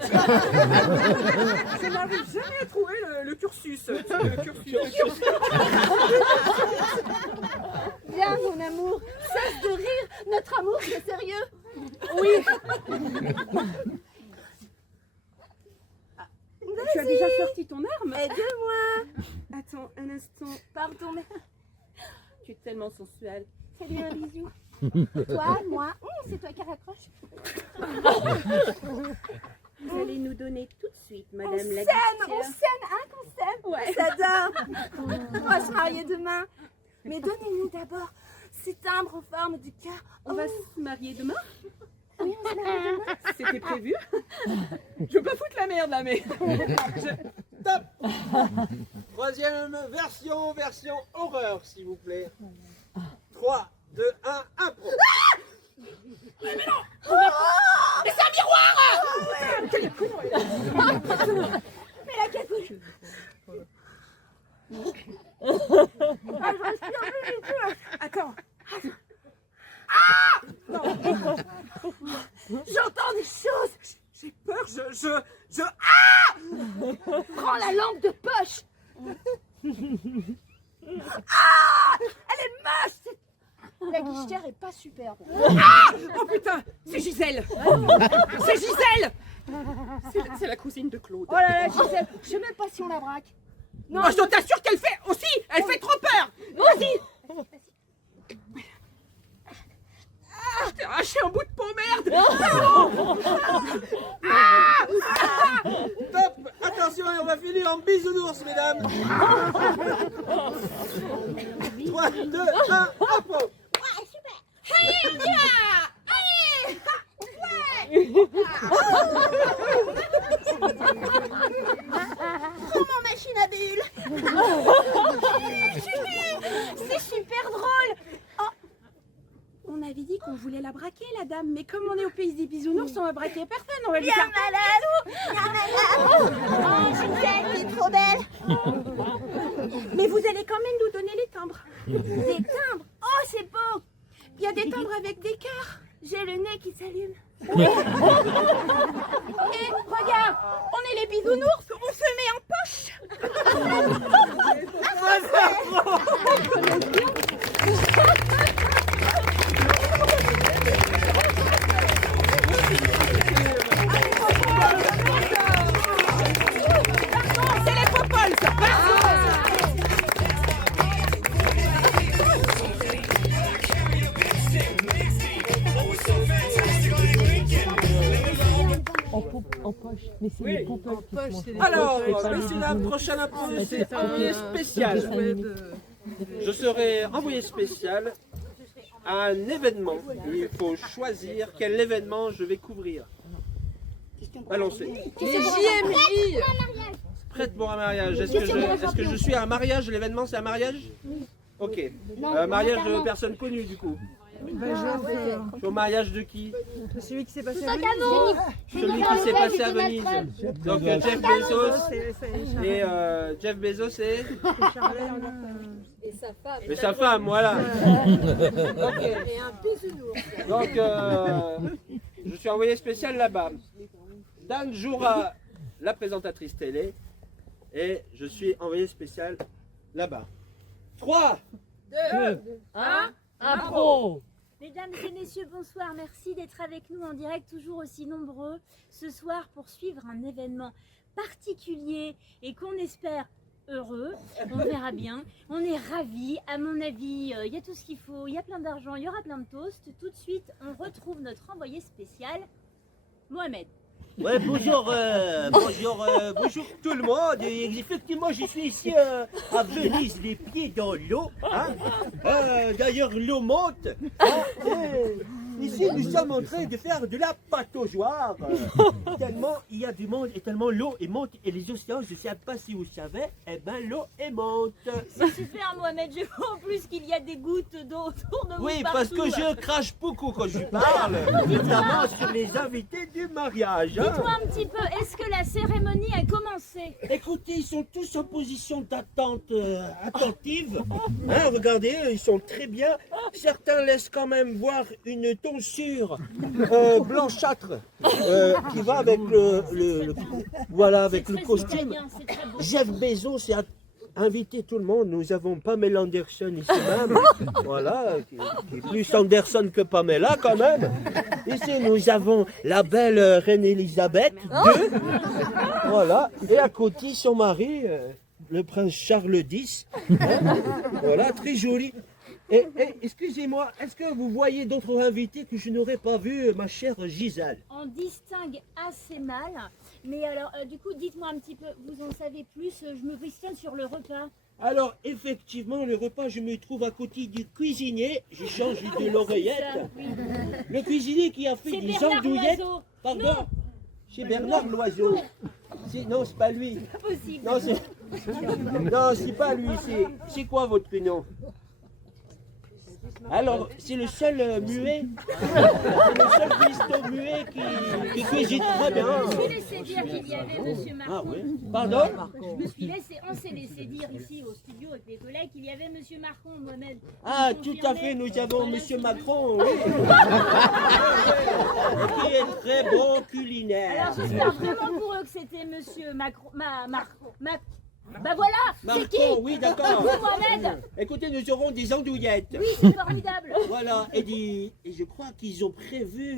Je n'arrive jamais à trouver le cursus. Le cursus. Viens, mon amour, cesse de rire. Notre amour, c'est sérieux. Oui. Tu as déjà sorti ton arme? Aide-moi. Attends un instant. Pardon, mais Tu es tellement sensuelle. fais-lui un bisou. Toi, moi, c'est toi qui raccroche. Vous allez nous donner tout de suite, On Madame la s'aime, guichetière. hein, qu'on s'aime. Ouais. On s'adore. On va se marier demain. Mais donnez-nous d'abord ces timbres en forme du cœur. On va se marier demain? Oui, on se marie demain. C'était prévu? Je veux pas foutre la merde là, mais... Top. Troisième version horreur, s'il vous plaît. 3, 2, 1, impro. Mais c'est un miroir! Quel con! Mais la capoche. Attends. J'entends des choses. J'ai peur, je... Prends la lampe de poche. Elle est moche. La guichetière est pas superbe. Oh putain, c'est Gisèle! C'est Gisèle! C'est la cousine de Claude. Oh là là, Gisèle, je sais même pas si on la braque. Non, Moi, je t'assure qu'elle fait aussi! Elle fait trop peur! vas-y. Je t'ai arraché un bout de peau, merde! Top. Attention, et on va finir en bisounours, mesdames. 3, 2, 1, impro. Allez, on y va. Allez. Prends mon machine à bulles. C'est super drôle. On avait dit qu'on voulait la braquer, la dame, mais comme on est au pays des bisounours, on va braquer personne, on va lui Bien faire... malade. Oh, Gisèle, t'es trop belle. Mais vous allez quand même nous donner les timbres. Des timbres. Oh, c'est beau. Il y a des timbres avec des cœurs. J'ai le nez qui s'allume. Et regarde, on est les bisounours, on se met en poche. C'est les popoles, ça. En poche, mais c'est les pompes qui sont... Alors, messieurs, la prochaine impro, c'est envoyé spécial. Je serai envoyé spécial à un événement. Il faut choisir quel événement je vais couvrir. Allons-y. Les JMJ. Prête pour un mariage. Est-ce que je suis à un mariage? L'événement, c'est un mariage? Ok. Mariage de personnes connues, du coup. Je suis au mariage de qui? Celui qui s'est passé à Venise. Celui qui s'est passé à Venise. Donc Jeff Bezos. Et Jeff Bezos et... Et sa femme. Et sa femme, voilà. Ok. Et un bisounours. Donc, je suis envoyé spécial là-bas. Dan jouera la présentatrice télé et je suis envoyé spécial là-bas. 3, 2, 1. Impro. Mesdames et messieurs, bonsoir. Merci d'être avec nous en direct, toujours aussi nombreux, ce soir pour suivre un événement particulier et qu'on espère heureux. On verra bien. On est ravis. À mon avis, il y a tout ce qu'il faut. Il y a plein d'argent, il y aura plein de toasts. Tout de suite, on retrouve notre envoyé spécial, Mohamed. Ouais, bonjour, bonjour tout le monde. Et effectivement, je suis ici à Venise, les pieds dans l'eau. Hein. D'ailleurs, l'eau monte. Hein, et ici, nous sommes en train de faire de la pataugeoire. Tellement il y a du monde et tellement l'eau est monte. Et les océans, je ne sais pas si vous savez, eh ben l'eau est monte. C'est super, Mohamed. Je vois en plus qu'il y a des gouttes d'eau autour de vous. Oui, partout. parce que je crache beaucoup quand je parle, notamment sur les invités du mariage. Hein. Dites-moi un petit peu, est-ce que la cérémonie a commencé? Écoutez, ils sont tous en position d'attente attentive. Hein, regardez, ils sont très bien. Certains laissent quand même voir une tonsure blanchâtre qui va avec voilà, avec le Très costume. italien, c'est très beau. Jeff Bezos a invité tout le monde. Nous avons Pamela Anderson ici même. Voilà, qui est plus Anderson que Pamela quand même. Ici, nous avons la belle reine Elisabeth II. Voilà. Et à côté, son mari, le prince Charles X. Hein. Voilà, très joli. Et excusez-moi, est-ce que vous voyez d'autres invités que je n'aurais pas vus, ma chère Gisèle? On distingue assez mal, mais alors du coup dites-moi un petit peu, vous en savez plus, je me questionne sur le repas. Alors, effectivement, le repas, je me trouve à côté du cuisinier. Je change de l'oreillette. Le cuisinier qui a fait C'est des Bernard andouillettes. Loiseau. Pardon? C'est Bernard Loiseau. Non, c'est pas lui. Pas possible. Non, c'est pas lui. C'est quoi votre prénom? Alors, c'est le seul muet, c'est le seul cuistot muet qui cuisine très bien. Je me suis laissé dire qu'il y avait Monsieur Macron. Ah oui. Pardon? Je me suis laissé, on s'est laissé dire ici au studio avec les collègues qu'il y avait Monsieur Macron, Mohamed. Ah, Vous tout à confirmez? fait, nous avons Voilà, Monsieur c'est Macron, oui. Qui est très bon culinaire. Alors j'espère vraiment pour eux que c'était Monsieur Macron. Bah voilà, c'est qui? Macron, oui, d'accord. Vous, Mohamed? Écoutez, nous aurons des andouillettes. Oui, c'est formidable. Voilà, et je crois qu'ils ont prévu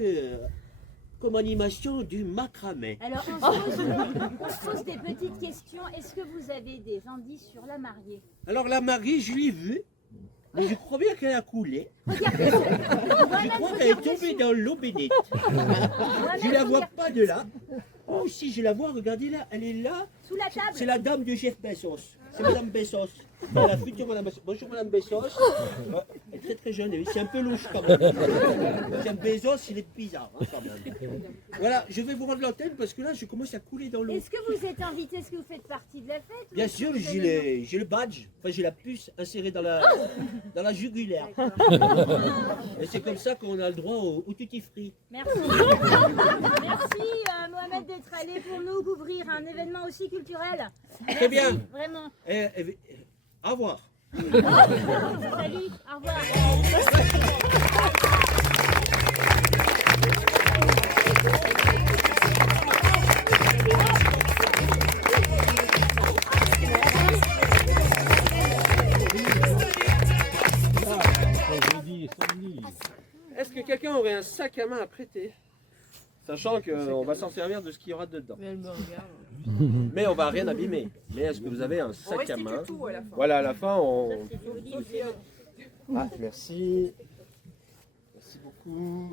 comme animation du macramé. Alors on se pose des petites questions. Est-ce que vous avez des indices sur la mariée? Alors la mariée, je l'ai vue, mais je crois bien qu'elle a coulé. Je crois qu'elle est tombée dans l'eau bénite. Je ne la vois pas de là. Oh, si je la vois, regardez là, elle est là. Sous la table. C'est la dame de Jeff Bezos. C'est Madame Bezos. La future Madame Bezos. Bonjour Madame Bezos. Elle est très très jeune, c'est un peu louche quand même. Jeff Bezos, il est bizarre hein, quand même. Voilà, je vais vous rendre l'antenne parce que là, je commence à couler dans l'eau. Est-ce que vous êtes invité? Est-ce que vous faites partie de la fête? Bien sûr, j'ai le badge, enfin j'ai la puce insérée dans la jugulaire. Et c'est comme ça qu'on a le droit au tutti free. Merci. Merci Mohamed d'être allé pour nous couvrir un événement aussi culturel. Très bien. Vraiment. Au revoir. Salut, au revoir. Est-ce que quelqu'un aurait un sac à main à prêter? Sachant qu'on va s'en servir de ce qu'il y aura dedans. Mais elle me regarde. Mais on va rien abîmer. Mais est-ce que vous avez un sac à main? Tout à la fin. Voilà, à la fin, on... Ah, merci. Merci beaucoup.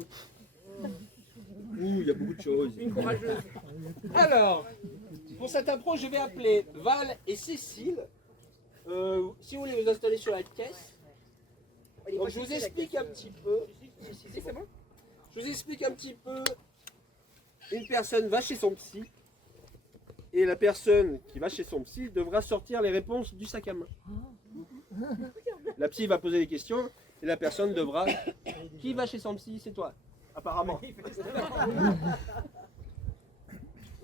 Ouh, il y a beaucoup de choses. Une courageuse. Alors, pour cette impro, je vais appeler Val et Cécile. Si vous voulez vous installer sur la caisse. Donc, je vous explique un petit peu. C'est bon. Je vous explique un petit peu. Une personne va chez son psy. Et la personne qui va chez son psy devra sortir les réponses du sac à main. La psy va poser des questions et la personne devra... Qui va chez son psy? C'est toi, apparemment.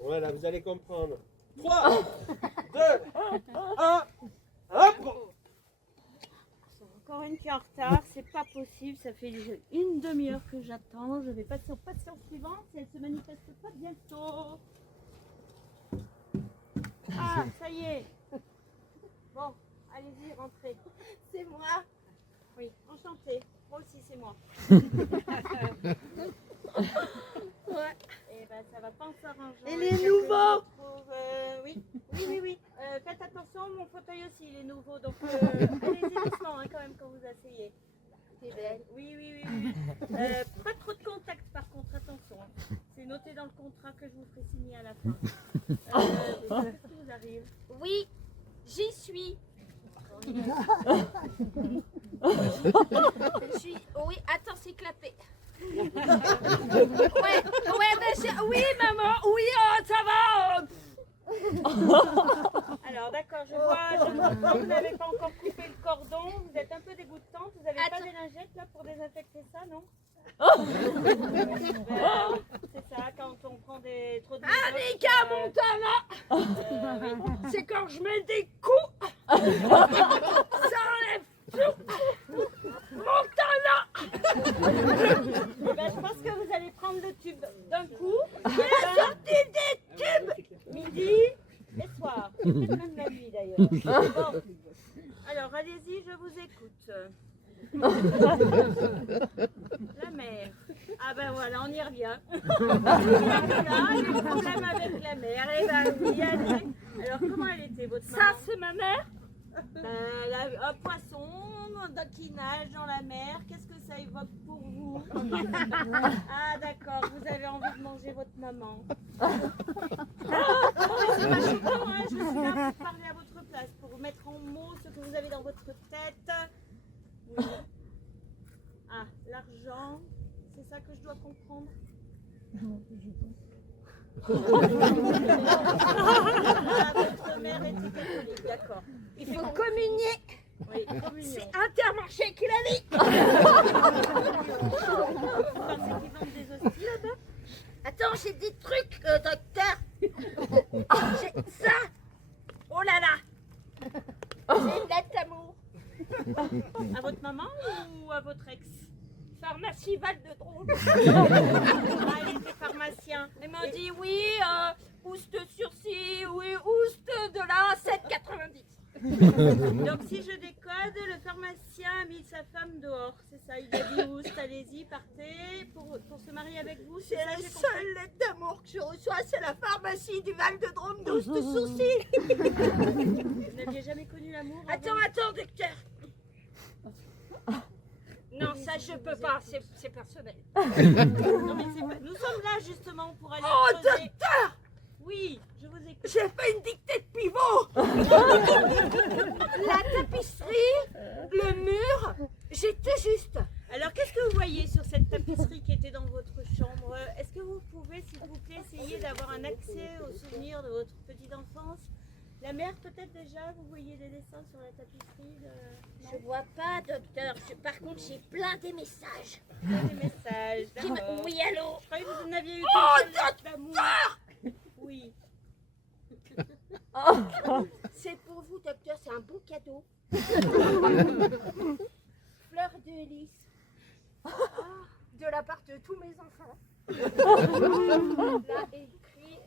Voilà, vous allez comprendre. 3, 2, 1, hop! Encore une qui est en retard, c'est pas possible, ça fait déjà une demi-heure que j'attends, je vais passer aux patients suivantes si elle se manifeste pas bientôt. Ah, ça y est. Bon, allez-y, Entrez. C'est moi. Oui, enchantée. Moi aussi, c'est moi. Ouais. Et ben, ça va pas en s'arranger. Et les nouveaux. Oui. Faites attention, mon fauteuil aussi, il est nouveau. Donc, allez-y doucement quand même quand vous asseyez. T'es belle. Oui. Pas trop de contact par contre, attention. C'est noté dans le contrat que je vous ferai signer à la fin. Qu'est-ce qui vous arrive? Oui, j'y suis. Oui, attends, c'est clapé. Oui, maman, oui, ça va. Alors d'accord, je vois que vous n'avez pas encore coupé le cordon, vous êtes un peu dégoûtante, vous n'avez pas des lingettes là pour désinfecter ça, non? C'est ça, quand on prend trop de... Annika Montana, c'est quand je mets des coups, ça enlève tout. Montana. Je pense que vous allez prendre le tube d'un coup. J'ai la sortie des tubes. Midi et soir, peut-être même la nuit d'ailleurs. Bon. Alors allez-y, je vous écoute. La mer. Ah ben voilà, on y revient. Là, les problèmes avec la mer. Eh ben oui, allez. Alors comment elle était votre maman? Ça, c'est ma mère. Un poisson qui nage dans la mer, qu'est-ce que ça évoque pour vous? Ah d'accord, vous avez envie de manger votre maman. C'est pas choquant, hein, je suis là pour parler à votre place, pour vous mettre en mots ce que vous avez dans votre tête. Oui. Ah, l'argent, c'est ça que je dois comprendre? Ah, votre mère était catholique, d'accord. Il faut communier. Oui, communion. C'est Intermarché qui l'a dit. Vous pensez qu'ils vendent des hosties là-bas? Attends, j'ai des trucs, docteur. J'ai ça. Oh là là. J'ai une lettre d'amour. À votre maman ou à votre ex? Pharmacie Val de Drôme. Ah, il était pharmacien. Elle m'a dit oui, ouste sursis, oui, ouste de la 7,90. Donc si je décode, le pharmacien a mis sa femme dehors, c'est ça, il a dit oust, allez-y, partez pour se marier avec vous. C'est la seule lettre d'amour que je reçois, c'est la pharmacie du Val de Drôme d'ouste sourcils. Vous n'aviez jamais connu l'amour? Attends, docteur. Non, ça je peux pas, c'est personnel. Non mais c'est pas... Nous sommes là justement pour aller creuser. Docteur. Oui, je vous écoute. J'ai fait une dictée de pivot. La tapisserie, le mur, j'ai tout juste. Alors qu'est-ce que vous voyez sur cette tapisserie qui était dans votre chambre? Est-ce que vous pouvez s'il vous plaît essayer d'avoir un accès aux souvenirs de votre petite enfance? La mère peut-être déjà, vous voyez des dessins sur la tapisserie Je vois pas, docteur. Par contre, j'ai plein des messages. Des messages, d'accord. Oui, allô. Je croyais que vous n'aviez eu Oh, qu'une seule lettre d'amour. docteur. Oui. C'est pour vous, docteur, c'est un bon cadeau. Fleur de lys. De la part de tous mes enfants. Là, écrit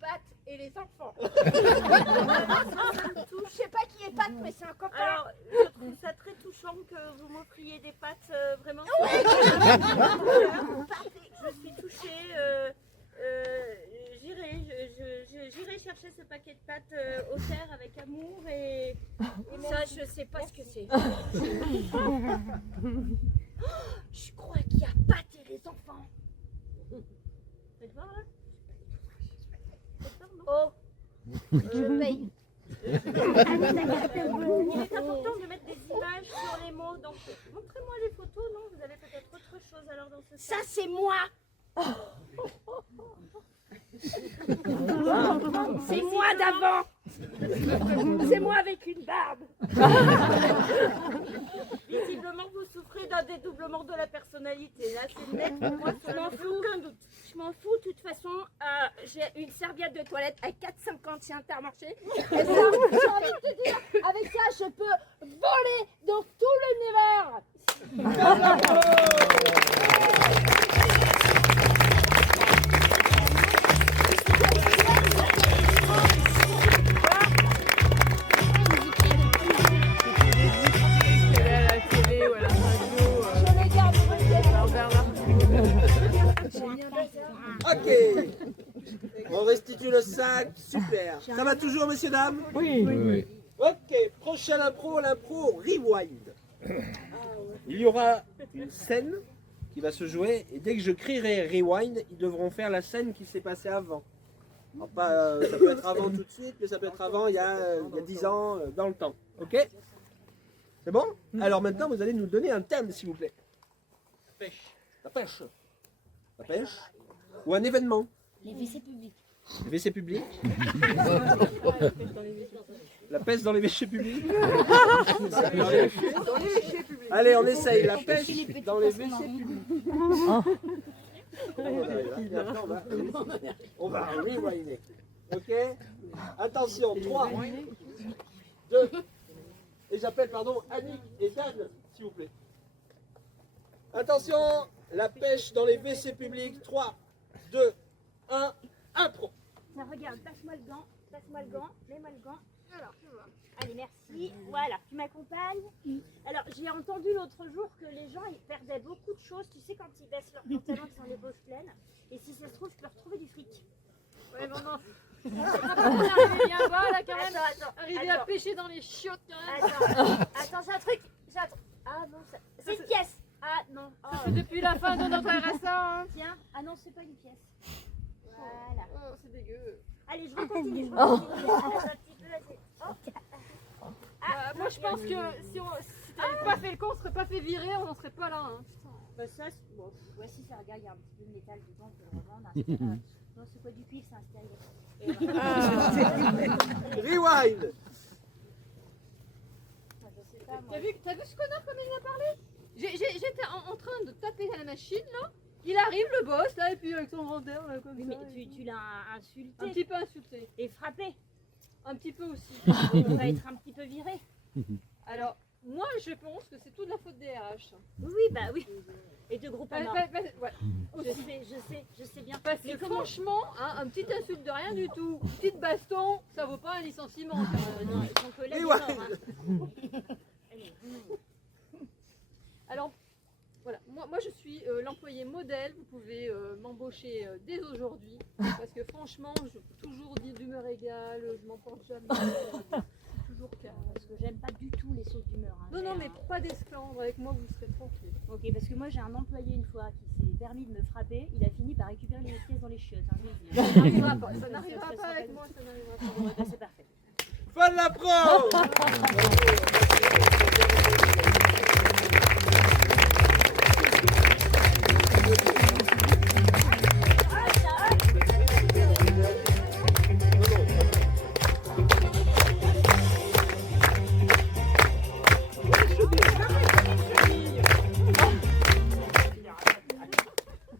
Pat et les enfants. Je sais pas qui est Pat, mais c'est un copain. Alors, je trouve ça très touchant que vous m'offriez des pâtes vraiment. Je suis touchée. J'irai chercher ce paquet de pâtes au Caire avec amour et ça, je sais pas ce que c'est. Je crois qu'il y a Pat et les enfants. Faites voir là. Oh, je paye. Il est important de mettre des images sur les mots. Donc, montrez-moi les photos. Non, vous avez peut-être autre chose alors dans ce Ça, c'est moi. C'est moi d'avant. C'est moi avec une barbe. Visiblement, vous souffrez d'un dédoublement de la personnalité. Là, c'est net pour moi, ça n'en fait aucun doute. Je m'en fous, de toute façon, j'ai une serviette de toilette à 4,50 chez Intermarché. Et ça, j'ai envie de te dire, avec ça, je peux voler dans tout l'univers. sac, super. Ça va toujours, messieurs, dames? Oui. Oui. Ok, prochaine impro, l'impro Rewind. Il y aura une scène qui va se jouer et dès que je crierai Rewind, ils devront faire la scène qui s'est passée avant. Alors pas, ça peut être avant tout de suite, mais ça peut être avant, il y a 10 ans, dans le temps. Ok? C'est bon? Alors maintenant, vous allez nous donner un thème, s'il vous plaît. Pêche. La pêche. La pêche. Ou un événement. Les WC publics. Les WC publics. La pêche dans les WC publics. Allez, on essaye. La pêche dans les WC publics. On va rewinder. Ok? Attention, 3, 2, et j'appelle, pardon, Annick et Dan, s'il vous plaît. Attention, la pêche dans les WC publics. 3, 2, 1, impro. Tiens, regarde, passe-moi le gant, mets-moi le gant. Alors, tu vois. Allez, merci. Voilà, tu m'accompagnes. Alors, j'ai entendu l'autre jour que les gens ils perdaient beaucoup de choses. Tu sais, quand ils baissent leurs pantalons, qui sont les poches pleines. Et si ça se trouve, je peux retrouver du fric. Ouais, bon, non. On arrive bien bas là quand même. Arriver à attends. pêcher dans les chiottes quand même. Attends, j'ai un truc. Ah non, c'est une pièce. Ah non. Ça fait depuis la fin de notre RSA. Hein. Tiens, ah non, c'est pas une pièce. Voilà. Oh, c'est dégueu. Allez, je recontinue. Un petit peu, c'est... Moi je pense que si t'avais pas fait le con, on serait pas fait virer, on n'en serait pas là. Hein. Bah ça, bon, voici ça, regarde, il y a un petit peu de métal dedans, on peut le revendre. Non, c'est quoi du cuivre, c'est un stéréo. Rewind. Je sais pas, moi. T'as vu ce connard comme il a parlé? J'étais en train de taper à la machine là. Il arrive le boss là et puis avec son grand air là comme Oui, ça. mais tu l'as insulté. Un petit peu insulté. Et frappé. Un petit peu aussi. Il va être un petit peu viré. Alors, moi je pense que c'est toute la faute des RH. Oui, bah oui. Et de groupe Ouais. Je sais bien. Parce que franchement, hein, un petit insulte de rien du tout, une petite baston, ça vaut pas un licenciement. Non, son collègue est Et mort. ouais. Hein. Alors, voilà, moi je suis l'employé modèle, vous pouvez m'embaucher dès aujourd'hui, parce que franchement, je toujours dis d'humeur égale, je m'emporte jamais, c'est toujours calme. Parce que j'aime pas du tout les sautes d'humeur. Hein. Non, mais pas d'esclandre, avec moi vous serez tranquille. Ok, parce que moi j'ai un employé une fois qui s'est permis de me frapper, il a fini par récupérer les pièces dans les chiottes. Hein, je vous le dis. Ça n'arrivera pas, ça n'arrivera pas avec moi, ça n'arrivera pas. Bon, bah, c'est parfait. Fin de la pro.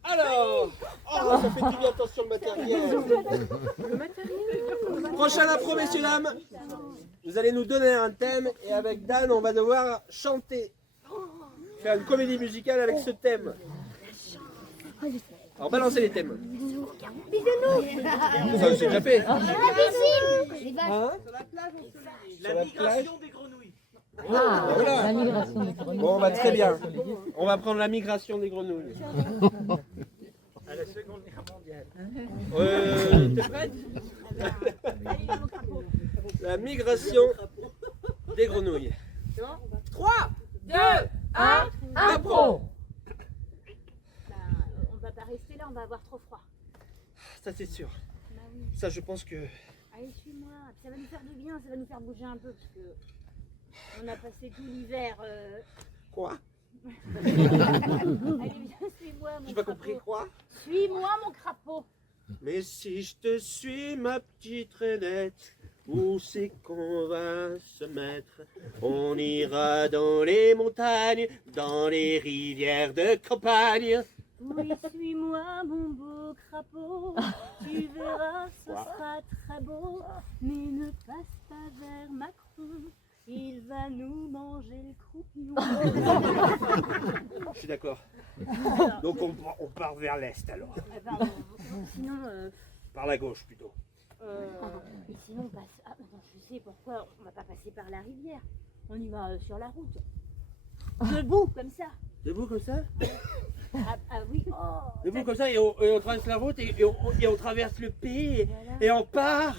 Alors, oh, ça fait du bien, attention le matériel. Prochaine impro, messieurs, dames. Vous allez nous donner un thème et avec Dan, on va devoir chanter. Faire une comédie musicale avec ce thème. Alors, balancez les thèmes. Ça, c'est déjà fait. Hein? La migration des grenouilles. Ah, Voilà. la migration des grenouilles. Bon, bah, très bien. On va prendre la migration des grenouilles. À la Seconde Guerre mondiale. T'es prête? La migration des grenouilles. 3, 2, 1, impro. Bah, on va pas rester là, on va avoir trop froid. Ça, c'est sûr. Bah oui. Ça, je pense que... Allez, suis-moi. Ça va nous faire du bien, ça va nous faire bouger un peu parce que on a passé tout l'hiver. Quoi? Allez, viens, suis-moi, mon J'ai pas crapaud. compris quoi? Suis-moi, mon crapaud. Mais si je te suis, ma petite Renette, où c'est qu'on va se mettre? On ira dans les montagnes, dans les rivières de campagne. Oui, suis-moi, mon beau crapaud. Tu verras, ce sera très beau. Mais ne passe pas vers Macron. Il va nous manger le croupion. Je suis d'accord. Donc on part vers l'est alors. Sinon, Par la gauche plutôt. et sinon, on passe. Ah, non, je sais pourquoi on va pas passer par la rivière. On y va sur la route. Debout, comme ça. Debout comme ça? Ah oui, oh. Debout comme ça et on traverse la route et on traverse le pays et on part,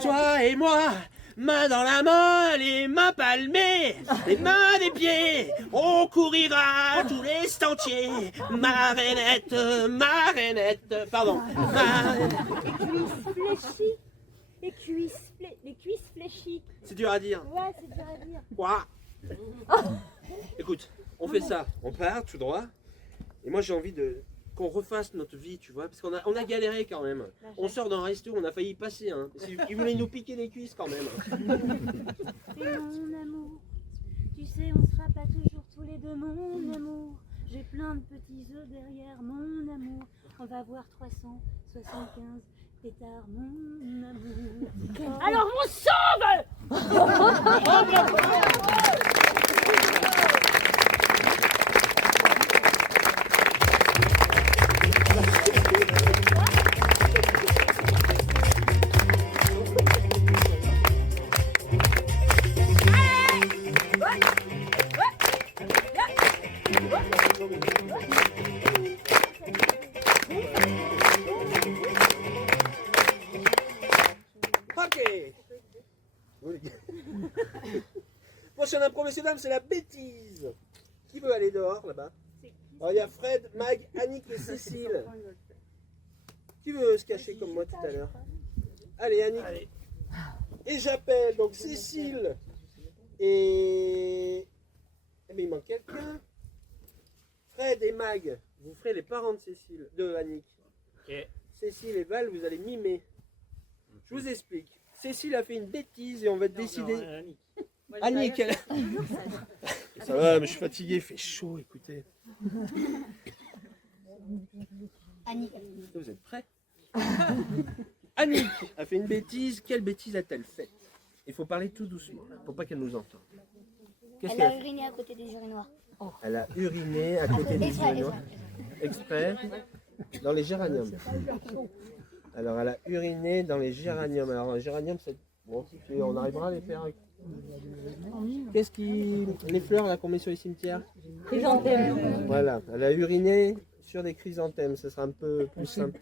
toi et moi, main dans la main, les mains palmées, les mains des pieds, on courira tous les sentiers, Marinette, pardon, Les cuisses fléchies. C'est dur à dire. Ouais, c'est dur à dire. Quoi? Écoute, on fait ça, on part tout droit. Et moi j'ai envie qu'on refasse notre vie, tu vois, parce qu'on a galéré quand même. On sort d'un resto, on a failli y passer. Hein. Ils voulaient nous piquer les cuisses quand même. C'est mon amour. Tu sais, on sera pas toujours tous les deux, mon amour. J'ai plein de petits œufs derrière, mon amour. On va voir 375 pétards, mon amour. Alors on sauve. Prochaine impro, messieurs, dames, c'est la bêtise. Qui veut aller dehors, là-bas? Alors, il y a Fred, Mag, Annick et Cécile. Qui veut se cacher comme moi tout à l'heure? Allez, Annick. Allez. Et j'appelle donc Cécile et... Eh bien, il manque quelqu'un. Fred et Mag, vous ferez les parents de Cécile, de Annick. Ok. Cécile et Val, vous allez mimer. Je vous explique. Cécile a fait une bêtise et on va décider... Annick, elle... Ça va, mais je suis fatigué, il fait chaud, écoutez. Annick. Vous êtes prêts? Annick a fait une bêtise. Quelle bêtise a-t-elle faite? Il faut parler tout doucement, pour pas qu'elle nous entende. Qu'est-ce Elle qu'elle a a fait? uriné à côté des urinoirs. Elle a uriné à côté des urinoirs. Exprès. Dans les géraniums. Alors, elle a uriné dans les géraniums. Alors, les géraniums, c'est... Bon, on arrivera à les faire avec... Qu'est-ce qui... Les fleurs là qu'on met sur les cimetières? Chrysanthème. Voilà, elle a uriné sur des chrysanthèmes, ce sera un peu plus simple.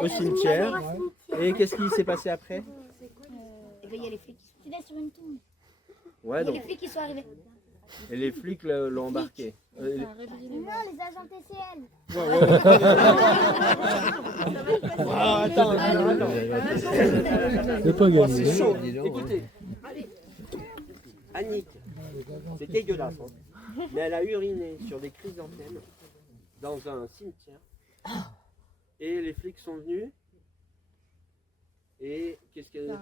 Au cimetière. Et qu'est-ce qui s'est passé après? Il y a les flics. C'était sur une tombe. Ouais, Il y a les donc, flics qui sont arrivés. et les flics l'ont embarqué. Non, les agents TCL. Ah, attends. C'est pas Oh, gagné. c'est chaud. Écoutez, Annick, c'est dégueulasse, hein. Mais elle a uriné sur des chrysanthèmes dans un cimetière. Et les flics sont venus. Et qu'est-ce qu'elle...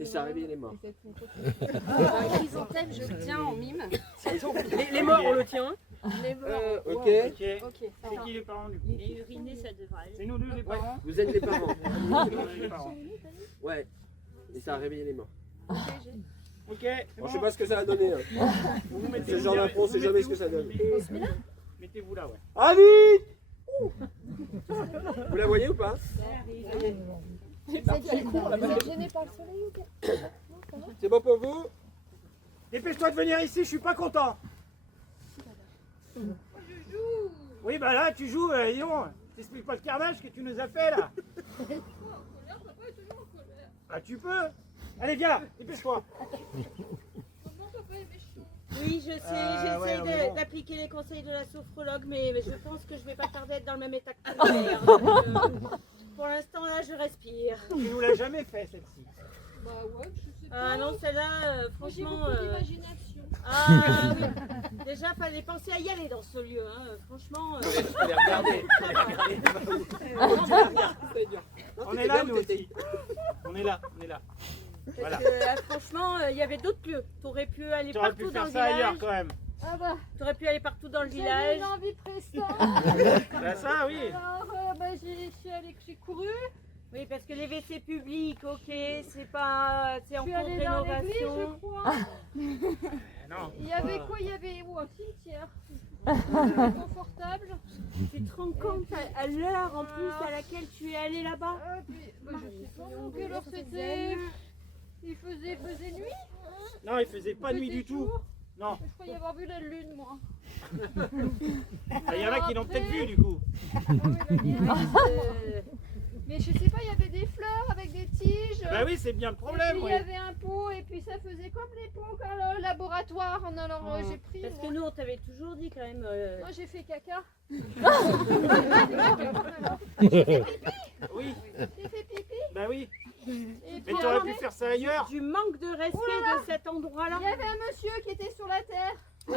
Et ça a réveillé les morts. Un chrysanthème, je le tiens en mime. Les morts, on le tient. Les morts. Ok. Ok. Ok, ça C'est va. qui les parents du coup? Et uriner, ça devrait aller. C'est nous deux les parents? Vous êtes les parents. C'est nous les parents. Ouais. Et ça a réveillé les morts. Ok. c'est Bon, bon. je sais pas ce que ça a donné. Hein. Vous vous mettez- Ce genre d'impro, on sait jamais ce que ça donne. Mettez-vous là, ouais. Annick! Vous la voyez ou pas? Vous êtes gêné par le soleil ou quoi? C'est bon pour vous? Dépêche-toi de venir ici, je suis pas content. Oui, bah là, tu joues, dis donc. T'expliques pas le carnage que tu nous as fait là. Ah, tu peux. Allez, viens, dépêche-toi. Oui, je sais, ouais, j'essaie mais bon. d'appliquer les conseils de la sophrologue, mais je pense que je vais pas tarder à être dans le même état que ta mère. Donc, pour l'instant, là, je respire. Tu nous l'as jamais fait celle-ci. Bah ouais, je sais pas. Ah non, celle-là, Moi j'ai franchement... beaucoup d'imagination. Ah oui, déjà, fallait penser à y aller dans ce lieu, hein. Franchement... Allez, regardez. On est là, nous aussi. On est là, on est là. Voilà. franchement, il y avait d'autres lieux. T'aurais pu aller Tu aurais partout pu dans faire le ça ailleurs village. quand même. Ah bah, T'aurais pu aller partout dans le j'avais village. une envie pressante. Bah ça, oui. Alors, bah, j'ai couru. Oui, parce que les WC publics, ok, c'est pas... C'est Je en suis cours de allée dans l'église, je rénovation. crois. Non. Il y avait quoi? Il y avait un cimetière. Confortable. Tu te rends compte à l'heure en plus à laquelle tu es allé là-bas? Ah, puis, bah, je sais pas quelle heure c'était. Il faisait nuit. Non, il faisait pas nuit du tout. Non. Je croyais avoir vu la lune, moi. Il y en a qui l'ont peut-être vu du coup. Mais je sais pas, il y avait des fleurs avec des tiges. Bah oui, c'est bien le problème. Il Oui. y avait un pot et puis ça faisait comme les pots au laboratoire. Alors j'ai pris. Parce que nous, on t'avait toujours dit quand même. Moi j'ai fait caca. Oui, J'ai fait pipi. bah oui. Et puis Mais t'aurais pu faire ça ailleurs. Du manque de respect de cet endroit-là. il y avait un monsieur qui était sur la terre. Bah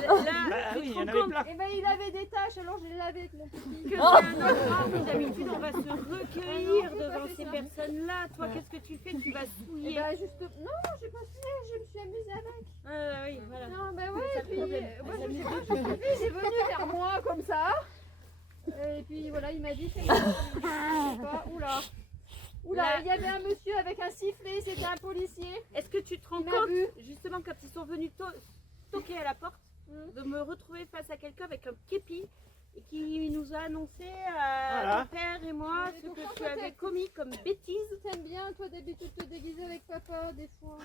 oui, il y en avait plein. Et ben il avait des taches, alors je l'ai lavé avec mon pipi. Que c'est un endroit où d'habitude on va se recueillir devant ces personnes-là. Toi, qu'est-ce que tu fais? Tu vas Et souiller. ben juste. Non, j'ai pas suivi, je me suis amusée avec. Oui, voilà. Non, ben ouais, C'est et puis le problème. moi je sais pas, je suis suivi, il est venu vers moi comme ça. Et puis voilà, il m'a dit c'est quoi? Je sais pas, oula. Oula, il y avait un monsieur avec un sifflet, c'était un policier. Est-ce que tu te rends Il m'a compte, vu. justement, quand ils sont venus toquer à la porte, de me retrouver face à quelqu'un avec un képi et qui nous a annoncé à Voilà. ton père et moi Mais ce donc, que en tu fait, avais commis comme bêtise? T'aimes bien, toi d'habitude te déguiser avec papa des fois.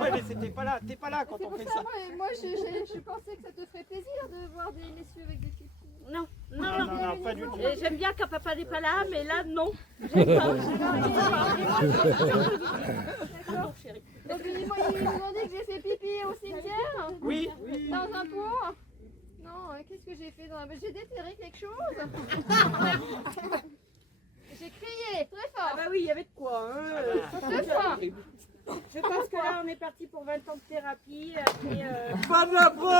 Ouais, mais c'était pas là. T'es pas là quand C'est on pour fait ça, ça. moi je pensais que ça te ferait plaisir de voir des messieurs avec des képis. Non, Non, non, non, pas du tout. Et j'aime bien quand papa n'est pas là, mais là, non. J'aime pas. D'accord, chérie. Donc ils m'ont dit que j'ai fait pipi au cimetière. Oui. Dans un pot. Non, qu'est-ce que j'ai fait dans J'ai déterré quelque chose. J'ai crié très Ah fort. bah oui, il y avait de quoi. Hein. Très fort. Je pense que là, on est parti pour 20 ans de thérapie. Après, Pas de la pro.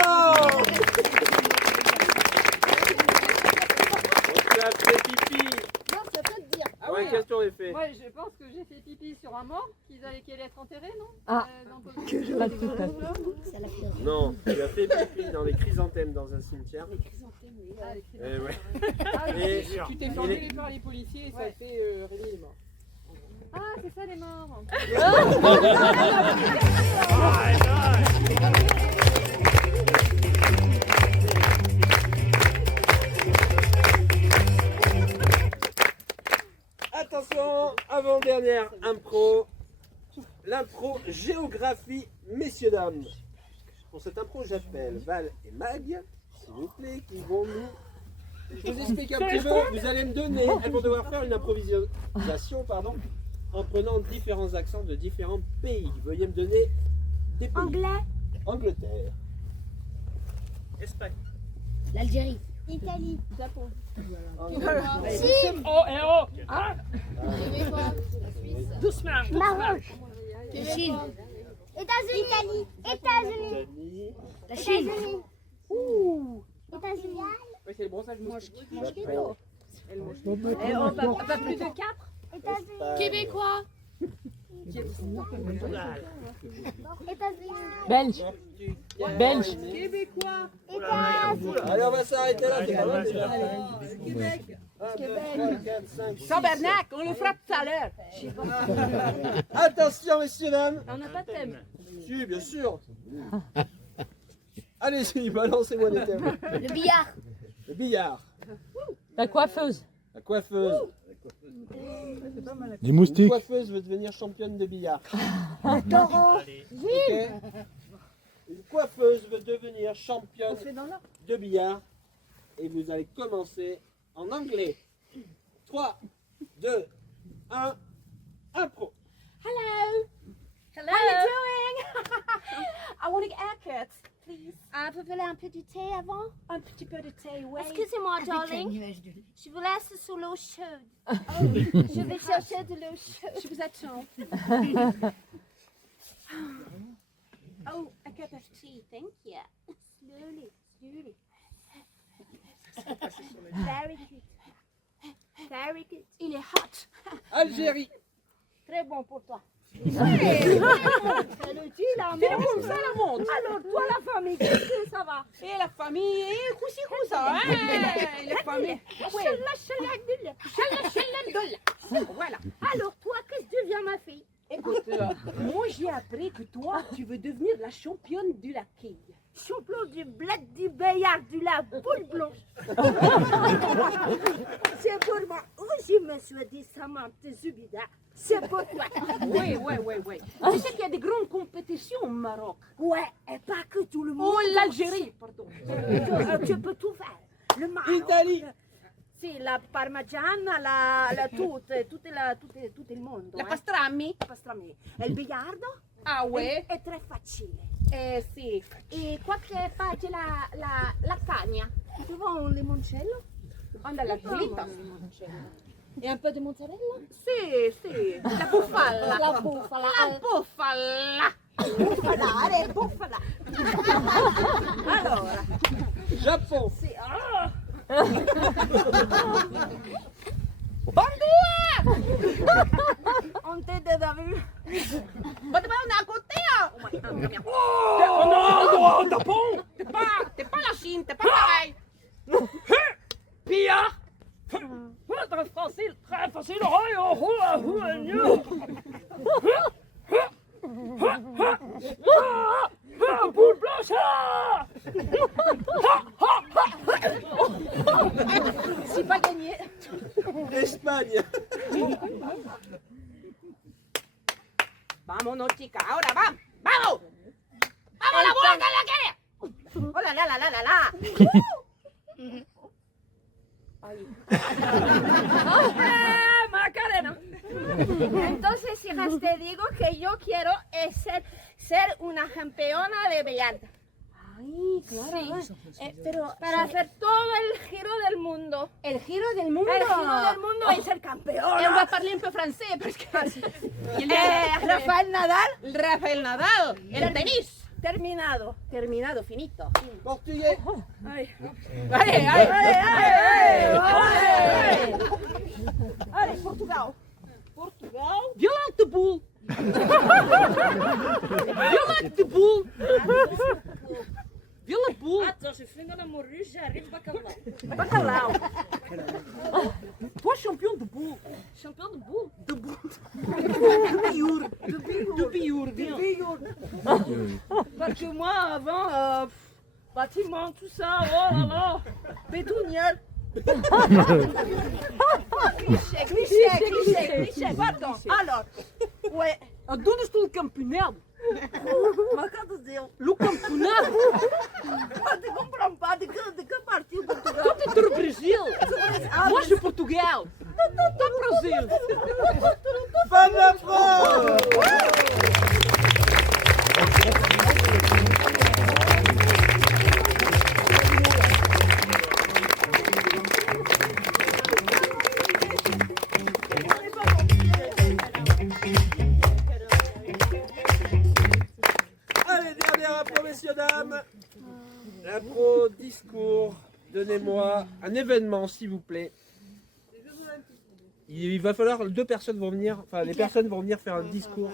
Tu as fait pipi. Non, ça peut te dire. Ah ouais, qu'est-ce que tu aurais fait? Moi, je pense que j'ai fait pipi sur un mort qu'il allait être enterré, non? Ah. Dans Pas tout à fait. Non, tu as fait pipi dans les chrysanthèmes dans un cimetière. Ah, les Eh ouais. Ah, oui. Et Tu t'es fait engueuler par les policiers et ça a fait Rémi est mort. Ah, c'est ça les morts. attention, avant-dernière impro. L'impro géographie, messieurs, dames. Pour cette impro, j'appelle Val et Mag, s'il vous plaît, qui vont nous... Je vous explique un petit peu, vous allez me donner, elles vont devoir faire une improvisation, pardon, en prenant différents accents de différents pays. Veuillez me donner des pays. Anglais, Angleterre. Espagne. l'Algérie, Italie, Japon. Chine, Oh, eh oh! doucement. Maroc, Chine, États-Unis, États-Unis, Italie. la Chine, États-Unis. Oui, c'est le brossage moustique. Japon. Pas plus de 4. Espagne. Québécois. États-Unis, Belge. Belge. Québécois. Allez, on va s'arrêter là, c'est pas mal déjà. Québec. 1, 2, 3, 4, 5, 6. Tabernacle, on le frappe tout à l'heure. Attention, messieurs, dames. On n'a pas de thème. Si, bien sûr. Allez-y, balancez-moi des thèmes. le billard, Le billard, La coiffeuse. la coiffeuse. Les Une moustiques. coiffeuse veut devenir championne de billard. Allez. Ok. Une coiffeuse veut devenir championne de billard. Et vous allez commencer en anglais. 3, 2, 1, impro. Hello. How you doing? I want a haircut, please. Vous voulez un peu de thé avant? Un petit peu de thé, oui. Excusez-moi, darling. Je vous laisse sous l'eau chaude. Je vais chercher de l'eau chaude. Je vous attends. Oh, a cup of tea, thank you. Slowly, slowly. Very good. Very good. Il est hot. Algérie. Très bon pour toi. C'est le thé, la montre. Ça la montre. Alors, toi, la famille, qu'est-ce que ça va? Et la famille, et coussi coussa, hein? La famille. Oui. Voilà. Alors, toi, qu'est-ce que tu deviens, ma fille? Écoute, moi j'ai appris que toi, tu veux devenir la championne de la quille. Champion du bled, du bayard, de la boule blanche. C'est pour moi. si monsieur dit Samantha Zubida, c'est pour toi. Oui. Tu sais qu'il y a des grandes compétitions au Maroc. Ouais, et pas que tout le monde. Oh, l'Algérie, pardon. Tu peux tout faire. Le Maroc. Italie. Sì, la parmigiana, tout il mondo. La pastrami. La pastrami. E il biliardo? Ah ouais. È tre facile. Sì. E qua che faccio la cagna. Tu vuoi un limoncello? Anda la glita. Et un peu de mozzarella? Sì. La bufala. La bufala. La bufala. Bufala. Allora. Japon. Sì. On t'aide d'avis. Ma t'es pas à côté, hein? On a un tapon. T'es pas la Chine, t'es pas pareil. Pia. Très facile, très facile. Boule blanche. C'est pas gagné. Espagne. Vámonos, chica, ahora vamos. ¡Vamos! ¡Vamos, la boca, la quiere! ¡Oh, la! Macarena. Entonces, hijas, te digo que yo quiero ser una campeona de billarda. Ay, claro. Sí, pero para hacer todo el giro del mundo. El giro del mundo. El giro del mundo y ser campeona. Elle va parler un peu français parce que... Rafael Nadal. Rafael Nadal, el tenis. Terminado. Finito. Portugais. Allez. Allez, Portugal. Violente boule. Violente boule. Violente boule. Attends, je fais dans la morue, j'arrive bacalhau. Bacalhau. Toi, champion de boule. Champion de boule. De boule. De biour, viens. Parce que moi, avant, bâtiment, tout ça, oh là là, bétonnière. cliché. Pardon. Alors, ouais. Onde estou no campeonato? Mas quer dizer, No campeonato? mas te comprends pas de que partiu Portugal? Toi, t'es du Brésil. Moi, je suis Portugal. Toi, Brésil. Fin de la France. Allez, dernière impro, messieurs, dames. L'impro, discours. Donnez-moi un événement, s'il vous plaît. Il va falloir, deux personnes vont venir, enfin les personnes vont venir faire un discours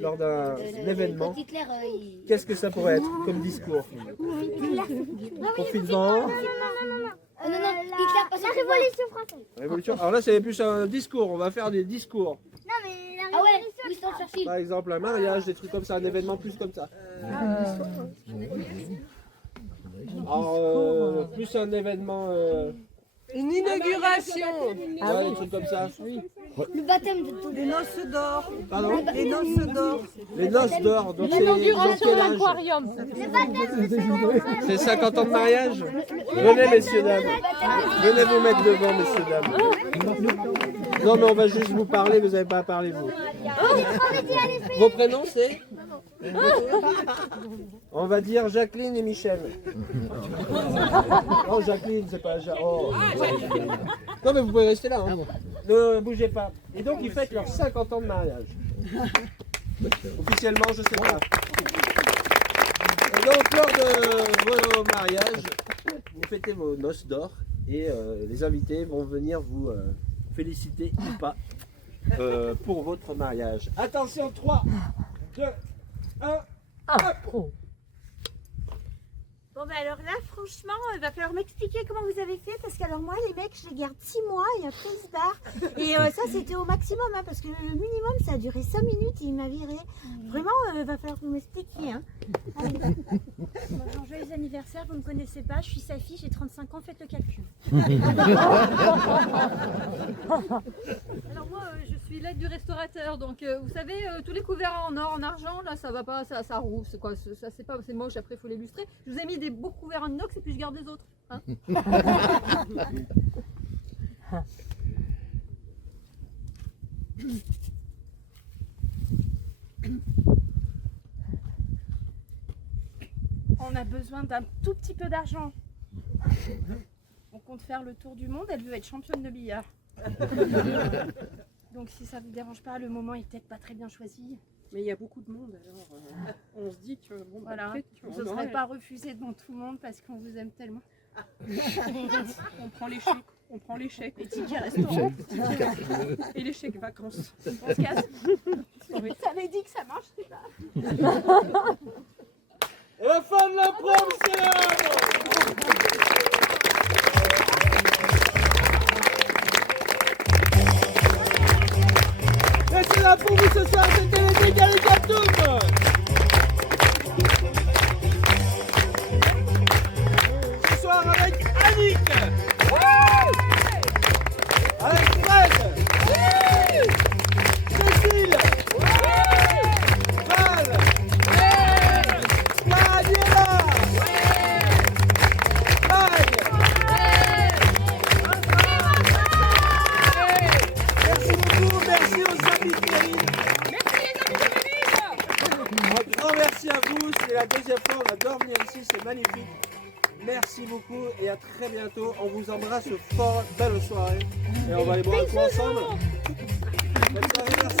lors d'un événement. Qu'est-ce que ça pourrait être comme discours? Confinement. La Révolution française. Révolution. Alors là, c'est plus un discours. On va faire des discours. Non, mais la Révolution Churchill. Par exemple, un mariage, des trucs comme ça, un événement plus comme ça. Alors, plus un événement. Une inauguration. Ouais, des trucs comme ça. Le baptême de tout. Les noces d'or. Pardon? Les noces d'or. Les noces d'or. Donc, c'est L'inauguration quel de âge? l'aquarium. Le baptême de Saint-Laurent. C'est 50 ans de mariage? Venez, messieurs, dames. Venez vous mettre devant, messieurs, dames. Non, mais on va juste vous parler, vous n'avez pas à parler, vous. Vos prénoms, c'est? On va dire Jacqueline et Michel. Oh, Jacqueline, c'est pas oh. Non, mais vous pouvez rester là. Hein. Ne bougez pas. Et donc, ils fêtent leurs 50 ans de mariage. Officiellement, je sais pas. Et donc, lors de vos mariages, vous fêtez vos noces d'or et les invités vont venir vous féliciter ou pas pour votre mariage. Attention, 3, 2, 1, Bon, Bon bah alors là franchement il va falloir m'expliquer comment vous avez fait parce que alors moi les mecs je les garde 6 mois et après ils se barrent et ça c'était au maximum hein, parce que le minimum ça a duré 5 minutes et il m'a viré. Vraiment va falloir que vous m'expliquiez hein. Allez. Bonjour, joyeux anniversaire, vous me connaissez pas, je suis Safi, j'ai 35 ans, faites le calcul. Alors moi, je suis l'aide du restaurateur, donc vous savez, tous les couverts en or, en argent, là, ça va pas, ça roule, c'est quoi, ça c'est pas, c'est moche. Après, il faut l'illustrer. Je vous ai mis des beaux couverts en inox et puis je garde les autres. Hein. On a besoin d'un tout petit peu d'argent. On compte faire le tour du monde, elle veut être championne de billard. Donc si ça vous dérange pas, le moment est peut-être pas très bien choisi. Mais il y a beaucoup de monde, alors on se dit que bon, Voilà, peut-être vous n'oserez pas refuser devant tout le monde parce qu'on vous aime tellement. on prend les chèques. On prend les chèques. Les tickets restaurant. Et les chèques vacances. On se casse. Ça avait dit que ça marcherait pas. Et la fin de l'impro, et c'est là pour vous ce soir, c'était les dégâts de Gatoum. Ce soir avec Annick, avec Fred, Cécile, Val, Daniela, Mag. Merci beaucoup, merci aux amis Thierry. Un grand merci à vous, c'est la deuxième fois, on adore venir ici, c'est magnifique. Merci beaucoup et à très bientôt. On vous embrasse fort, belle soirée. Et on va aller boire un coup ensemble. Belle soirée, merci.